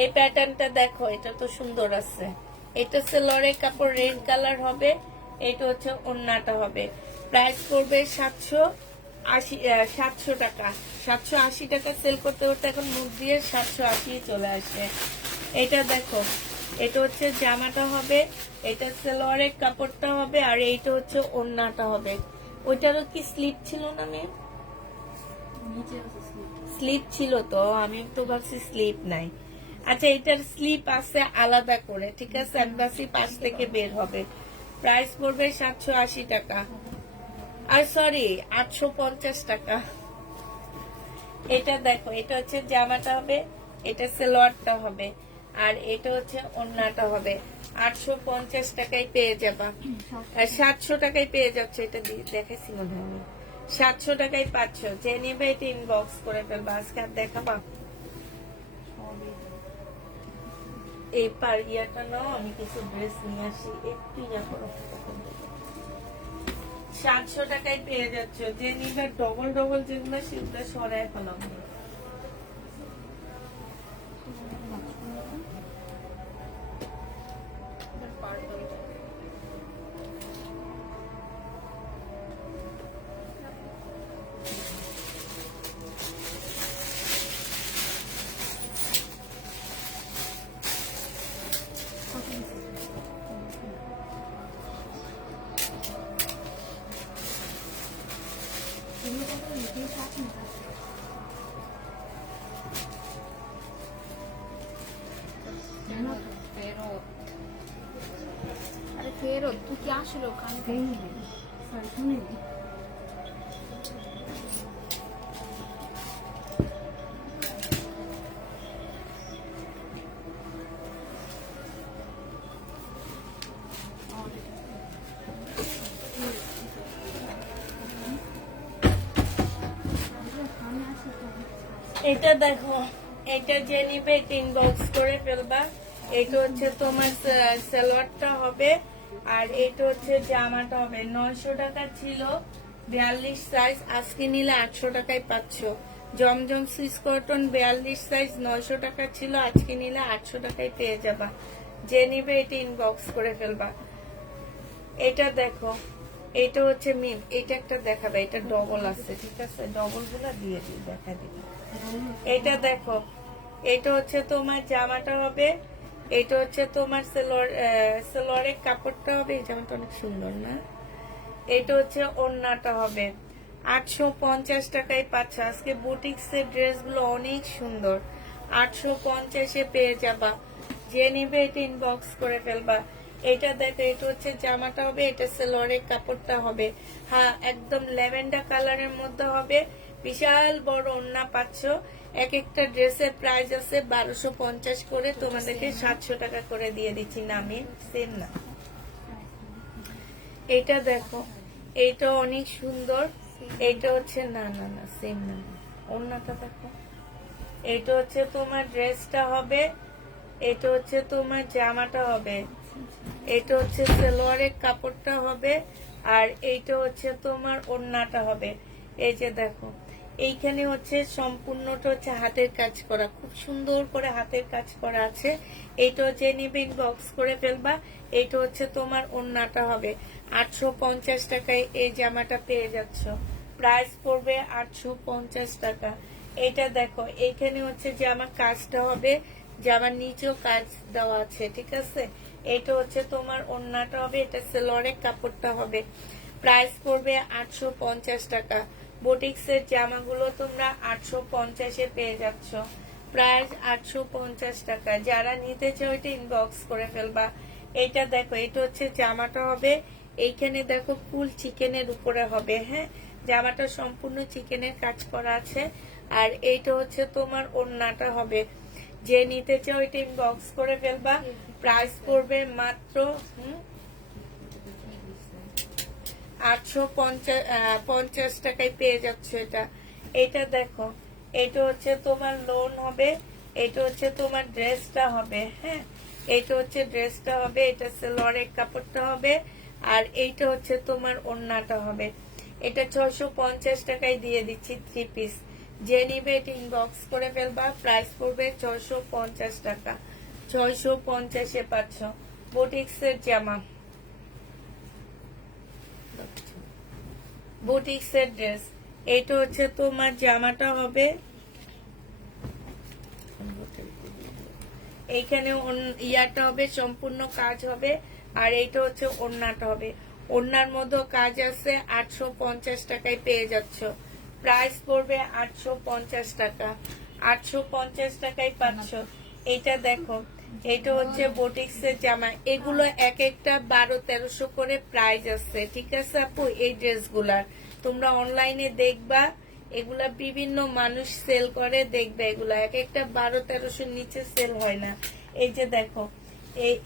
এই প্যাটার্নটা দেখো, এটা তো সুন্দর আছে। এটা সালোয়ারের কাপড় রেড কালার হবে, এটা হচ্ছে ওড়নাটা হবে। প্রাইস পড়বে 780 টাকা। 780 টাকা সেল করতে করতে এখন মুখ দিয়ে 780 চলে আসে। এটা দেখো, এটা হচ্ছে জামাটা হবে, এটা সালোয়ারের কাপড়টা হবে, আর এইটা হচ্ছে ওড়নাটা হবে। ওইটারও কি স্লিপ ছিল না মেয়ে? স্লিপ ছিল তো, আমি তো ভাবছি স্লিপ নাই। আচ্ছা, এটার স্লিপ আছে আলাদা করে, ঠিক আছে? এমবাসি পাশ থেকে বের হবে। প্রাইস পড়বে 780 টাকা, আর সরি 850 টাকা। এটা দেখো, এটা হচ্ছে জামাটা হবে, এটা সালোয়ারটা হবে, আর এটা হচ্ছে ওড়নাটা হবে। 850 টাকায় পেয়ে যাবা, 700 টাকায় পেয়ে যাচ্ছে। এটা দেখাইছি মনে হয়, 700 টাকায় পাচ্ছ। যে নেবে এটা ইনবক্স করে ফেলবা। আজকে আর দেখাবা এই পার ইয়াটা নাও, আমি কিছু ড্রেস নিয়ে আসি, একটু ইয়া করো। 700 টাকায় পেয়ে যাচ্ছ। যে নিবে ডবল ডবল যেগুলো সেগুলো সরাই ফেলাম। ফেরত তুই কি আসলো ওখানে? এটা দেখো, এটা যে নিবে এটা ইনবক্স করে ফেলবা। এটা হচ্ছে তোমার সালোয়ারটা হবে, আর এটা হচ্ছে জামাটা হবে। 900 টাকা ছিল 42 সাইজ, আজকে নিলে 800 টাকায় পাচ্ছ। জমজম সুইস কটন 42 সাইজ 900 টাকা ছিল, আজকে নিলে 800 টাকায় পেয়ে যাবা। যে নিবে এটা ইনবক্স করে ফেলবা। এটা দেখো, এটা হচ্ছে মিম, এটা একটা দেখাবে, এটা ডবল আছে, ঠিক আছে? ডবল গুলা দিয়ে দিই, দেখা দিই। এটা দেখো, এটা হচ্ছে তোমার জামাটা হবে, এটা হচ্ছে তোমার সালোয়ারের কাপড়টা হবে। এই জামাটা অনেক সুন্দর না? এটা হচ্ছে ওড়নাটা হবে। 850 টাকায় পাচ্ছ। আজকে বুটিক্সের ড্রেসগুলো অনেক সুন্দর, 850-এ পেয়ে যাবা। যে নিবে এটা ইনবক্স করে ফেলবা। এটা দেখো, এটা হচ্ছে জামাটা হবে, এটা সালোয়ারের কাপড়টা হবে। হ্যাঁ, একদম ল্যাভেন্ডার কালারের মধ্যে হবে, বিশাল বড় ওড়না পাচ্ছ। এক একটা ড্রেসের প্রাইস আছে 1250 করে, তোমাদেরকে 700 টাকা করে দিয়ে দিচ্ছি। না আমি সেম না। এটা দেখো, এটা অনেক সুন্দর। এটা হচ্ছে না না না সেম না, ওড়নাটা দেখো। এটা হচ্ছে তোমার ড্রেসটা হবে, এটা হচ্ছে তোমার জামাটা হবে, এটা হচ্ছে সালোয়ারের কাপড়টা হবে, আর এইটা হচ্ছে তোমার ওড়নাটা হবে। এই যে দেখো, এইখানে হচ্ছে সম্পূর্ণটা হচ্ছে হাতের কাজ করা, খুব সুন্দর করে হাতের কাজ করা আছে। এইটা যে নিবে ইনবক্স করে ফেলবা। এইটা হচ্ছে তোমার ওড়নাটা হবে। 850 টাকায় এই জামাটা পেয়ে যাচ্ছ। প্রাইস পড়বে 850 টাকা। এটা দেখো, এইখানে হচ্ছে জামার কাজটা হবে, জামার নিচেও কাজ দেওয়া আছে, ঠিক আছে। এটা হচ্ছে তোমার ওড়নাটা হবে, এটা সালোয়ারের কাপড়টা হবে। প্রাইস পড়বে 850 টাকা। বুটিক্সের জামাগুলো তোমরা 850-এ পেয়ে যাচ্ছ। প্রাইস 850 টাকা। যারা নিতে চাও এটা ইনবক্স করে ফেলবা। এটা দেখো, এটা হচ্ছে জামাটা হবে, এইখানে দেখো ফুল চিকেনের উপরে হবে। হ্যাঁ, জামাটা সম্পূর্ণ চিকেনের কাজ করা আছে। আর এইটা হচ্ছে তোমার ওড়নাটা হবে। যে নিতে চাও এটা ইনবক্স করে ফেলবা। প্রাইস পড়বে মাত্র 850 টাকায় পেয়ে যাচ্ছ এটা। এটা দেখো, এটা হচ্ছে তোমার লোন হবে, এটা হচ্ছে তোমার ড্রেসটা হবে। হ্যাঁ, এটা হচ্ছে ড্রেসটা হবে, এটা সালোয়ারের কাপড়টা হবে, আর এইটা হচ্ছে তোমার ওড়নাটা হবে। এটা 650 টাকায় দিয়ে দিচ্ছি 3 পিস। যে নিবে এটা ইনবক্স করে ফেলবা। প্রাইস পড়বে 650 টাকা। 650-এ পাচ্ছ বুটিক্সের জামা, বুটিক্সের ড্রেস। এটা হচ্ছে তোমার জামাটা হবে, এইখানে ইয়াটা হবে, সম্পূর্ণ কাজ হবে, আর এইটা হচ্ছে ওড়নাটা হবে। ওড়নার মধ্যে কাজ আছে। 850 টাকায় পেয়ে যাচ্ছ। প্রাইস পড়বে 850 টাকা। 850 টাকায় পাচ্ছ। এটা দেখো, এটা হচ্ছে বুটিক্সের জামা। এগুলো এক একটা 1200-1300 করে প্রাইস আছে, ঠিক আছে আপু। এই ড্রেসগুলার তোমরা অনলাইনে দেখবা, এগুলা বিভিন্ন মানুষ সেল করে, দেখবে এগুলা এক একটা 1200-1300 নিচে সেল হয় না। এই যে দেখো,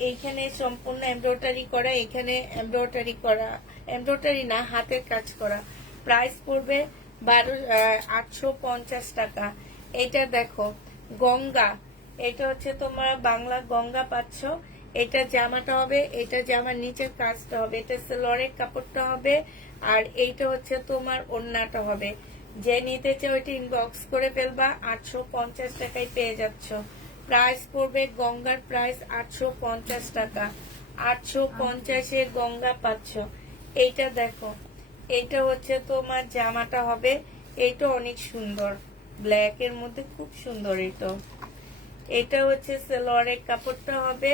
এইখানে সম্পূর্ণ এমব্রয়ডারি করা, এখানে এমব্রয়ডারি করা, এমব্রয়ডারি না হাতের কাজ করা। প্রাইস পড়বে 850 টাকা। এটা দেখো, গঙ্গা, এটা হচ্ছে তোমার বাংলা গঙ্গা পাচ্ছ। এটা জামাটা হবে, এটা জামার নিচের কাজটা হবে, এটা সালোয়ারের কাপড়টা হবে, আর এইটা হচ্ছে তোমার ওড়নাটা হবে। যে নিতে চাও ওইটা ইনবক্স করে ফেলবা। 850 টাকায় পেয়ে যাচ্ছ। প্রাইস পড়বে, গঙ্গার প্রাইস 850 টাকা। 850-এ গঙ্গা পাচ্ছ। এইটা দেখো, এইটা হচ্ছে তোমার জামাটা হবে, এটা অনেক সুন্দর, ব্ল্যাক এর মধ্যে খুব সুন্দর। এটা হচ্ছে সালোয়ারের কাপড়টা হবে,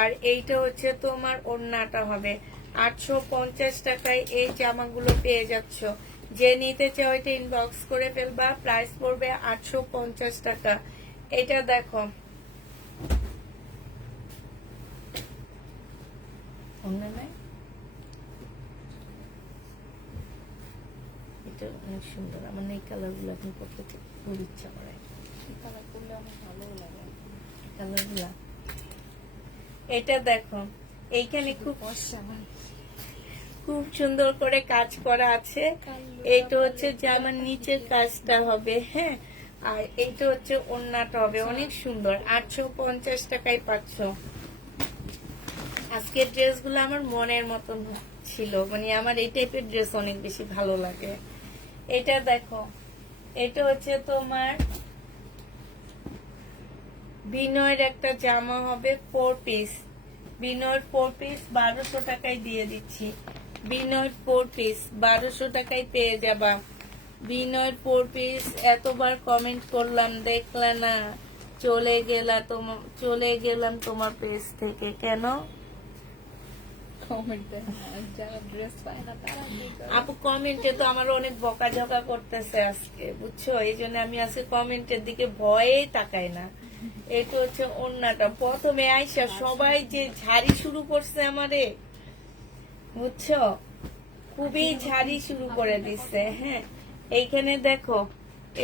আর এইটা হচ্ছে তোমার ওড়নাটা হবে। 850 টাকায় এই জামাগুলো পেয়ে যাচ্ছ। যে নিতে চাও এটা ইনবক্স করে ফেলবা। প্রাইস পড়বে 850 টাকা। এটা দেখো, এটা অনেক সুন্দর। আমার এই কালার গুলো আপনি করতে খুব ইচ্ছা করে, কালার করলে আমার ভালো লাগে কালার গুলা। এটা দেখো, এইখানে খুব সুন্দর করে কাজ করা আছে। এইটা হচ্ছে জামার নিচের কাজটা হবে। হ্যাঁ, আর এইটা হচ্ছে ওড়নাটা হবে, অনেক সুন্দর। 850 টাকায় পাচ্ছ। আজকের ড্রেসগুলো আমার মনের মতন ছিল, মানে আমার এই টাইপের ড্রেস অনেক বেশি ভালো লাগে। এটা দেখো, এটা হচ্ছে তোমার বিনয়ের একটা জামা হবে 4 পিস। বিনয়ের 4 পিস 1200 টাকায় দিয়ে দিচ্ছি। বিনয়ের 4 পিস 1200 টাকায় পেয়ে যাবা। বিনয়ের 4 পিস এতবার কমেন্ট করলাম, দেখলা না, চলে গেলাম তোমার পেজ থেকে। কেন আপু? কমেন্টে তো আমার অনেক বকাঝকা করতেছে আজকে, বুঝছো। এই জন্য আমি আজকে কমেন্টের দিকে ভয়ে তাকাই না। এটা হচ্ছে ওড়নাটা। প্রথমে আইসা সবাই যে ঝাড়ি শুরু করছে আমারে, বুঝছো, খুবই ঝাড়ি শুরু করে দিচ্ছে। হ্যাঁ, এইখানে দেখো,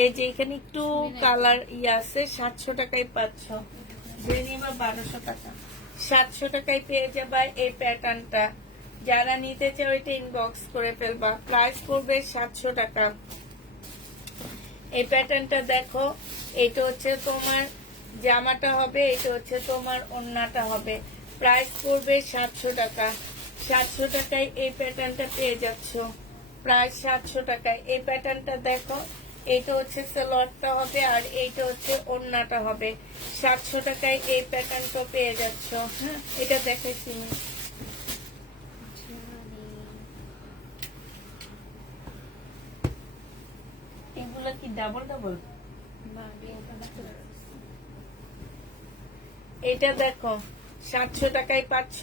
এই যে এখানে একটু কালার আছে, 700 টাকায় পাচ্ছ। বা 1200 টাকা, 700 টাকায় পেয়ে যাবা এই প্যাটার্নটা। যারা নিতে চাও এটা ইনবক্স করে ফেলবা। প্রাইস পড়বে 700 টাকা। এই প্যাটার্নটা দেখো, এটা হচ্ছে তোমার জামাটা হবে, এটা হচ্ছে তোমার ওড়নাটা হবে। প্রাইস পড়বে 700 টাকা। 700 টাকায় এই প্যাটার্নটা পেয়ে যাচ্ছ। প্রাইস 700 টাকায়। এই প্যাটার্নটা দেখো, এটা হচ্ছে সালোয়ারটা হবে আর এইটা হচ্ছে ওড়নাটা হবে। 700 টাকায় এই প্যাটার্নটা পেয়ে যাচ্ছ। হ্যাঁ, এটা দেখাইছি। এগুলো কি ডাবল ডাবল? এটা দেখো, 700 টাকায় পাচ্ছ।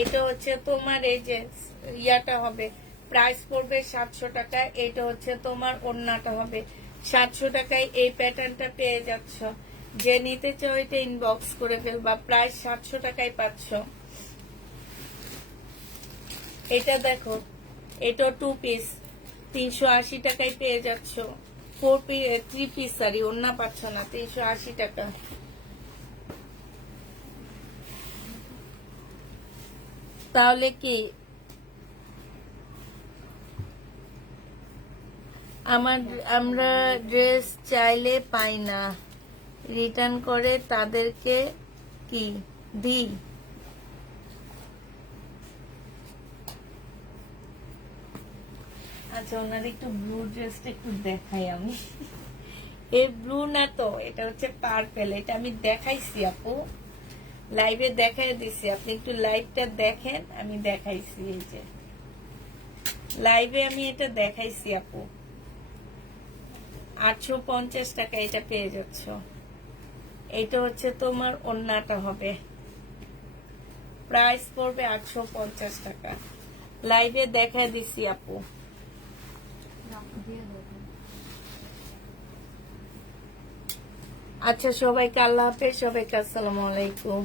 এটা হচ্ছে তোমার এই যে ইয়াটা হবে, প্রাইস পড়বে 700 টাকা। এটা হচ্ছে তোমার ওড়নাটা হবে। 700 টাকায় এই প্যাটার্নটা পেয়ে যাচ্ছ। যে নিতে চাও এটা ইনবক্স করে ফেলবা। প্রাইস 700 টাকায় পাচ্ছ। এটা দেখো, এটা 2 পিস, 380 টাকায় পেয়ে যাচ্ছ। 3 পিস সরি, ওড়না পাচ্ছ না, 380 টাকা। তাহলে কি আমরা ড্রেস চাইলে পাই না, রিটার্ন করে তাদেরকে কি দিই? আচ্ছা, ওনার একটু ব্লু ড্রেসটা একটু দেখাই আমি। এই ব্লু না তো, এটা হচ্ছে পার্পেল। এটা আমি দেখাইছি আপু, লাইভে দেখাই দিছি। আপনি একটু লাইভটা দেখেন, আমি দেখাইছি। এই যে লাইভে আমি এটা দেখাইছি আপু। 850 টাকা এটা পেয়ে যাচ্ছ। এটা হচ্ছে তোমার ওড়নাটা হবে। প্রাইস পড়বে 850 টাকা। লাইভে দেখাই দিছি আপু। আচ্ছা, সবাইকে আল্লাহ হাফেজ, সবাইকে আসসালামু আলাইকুম।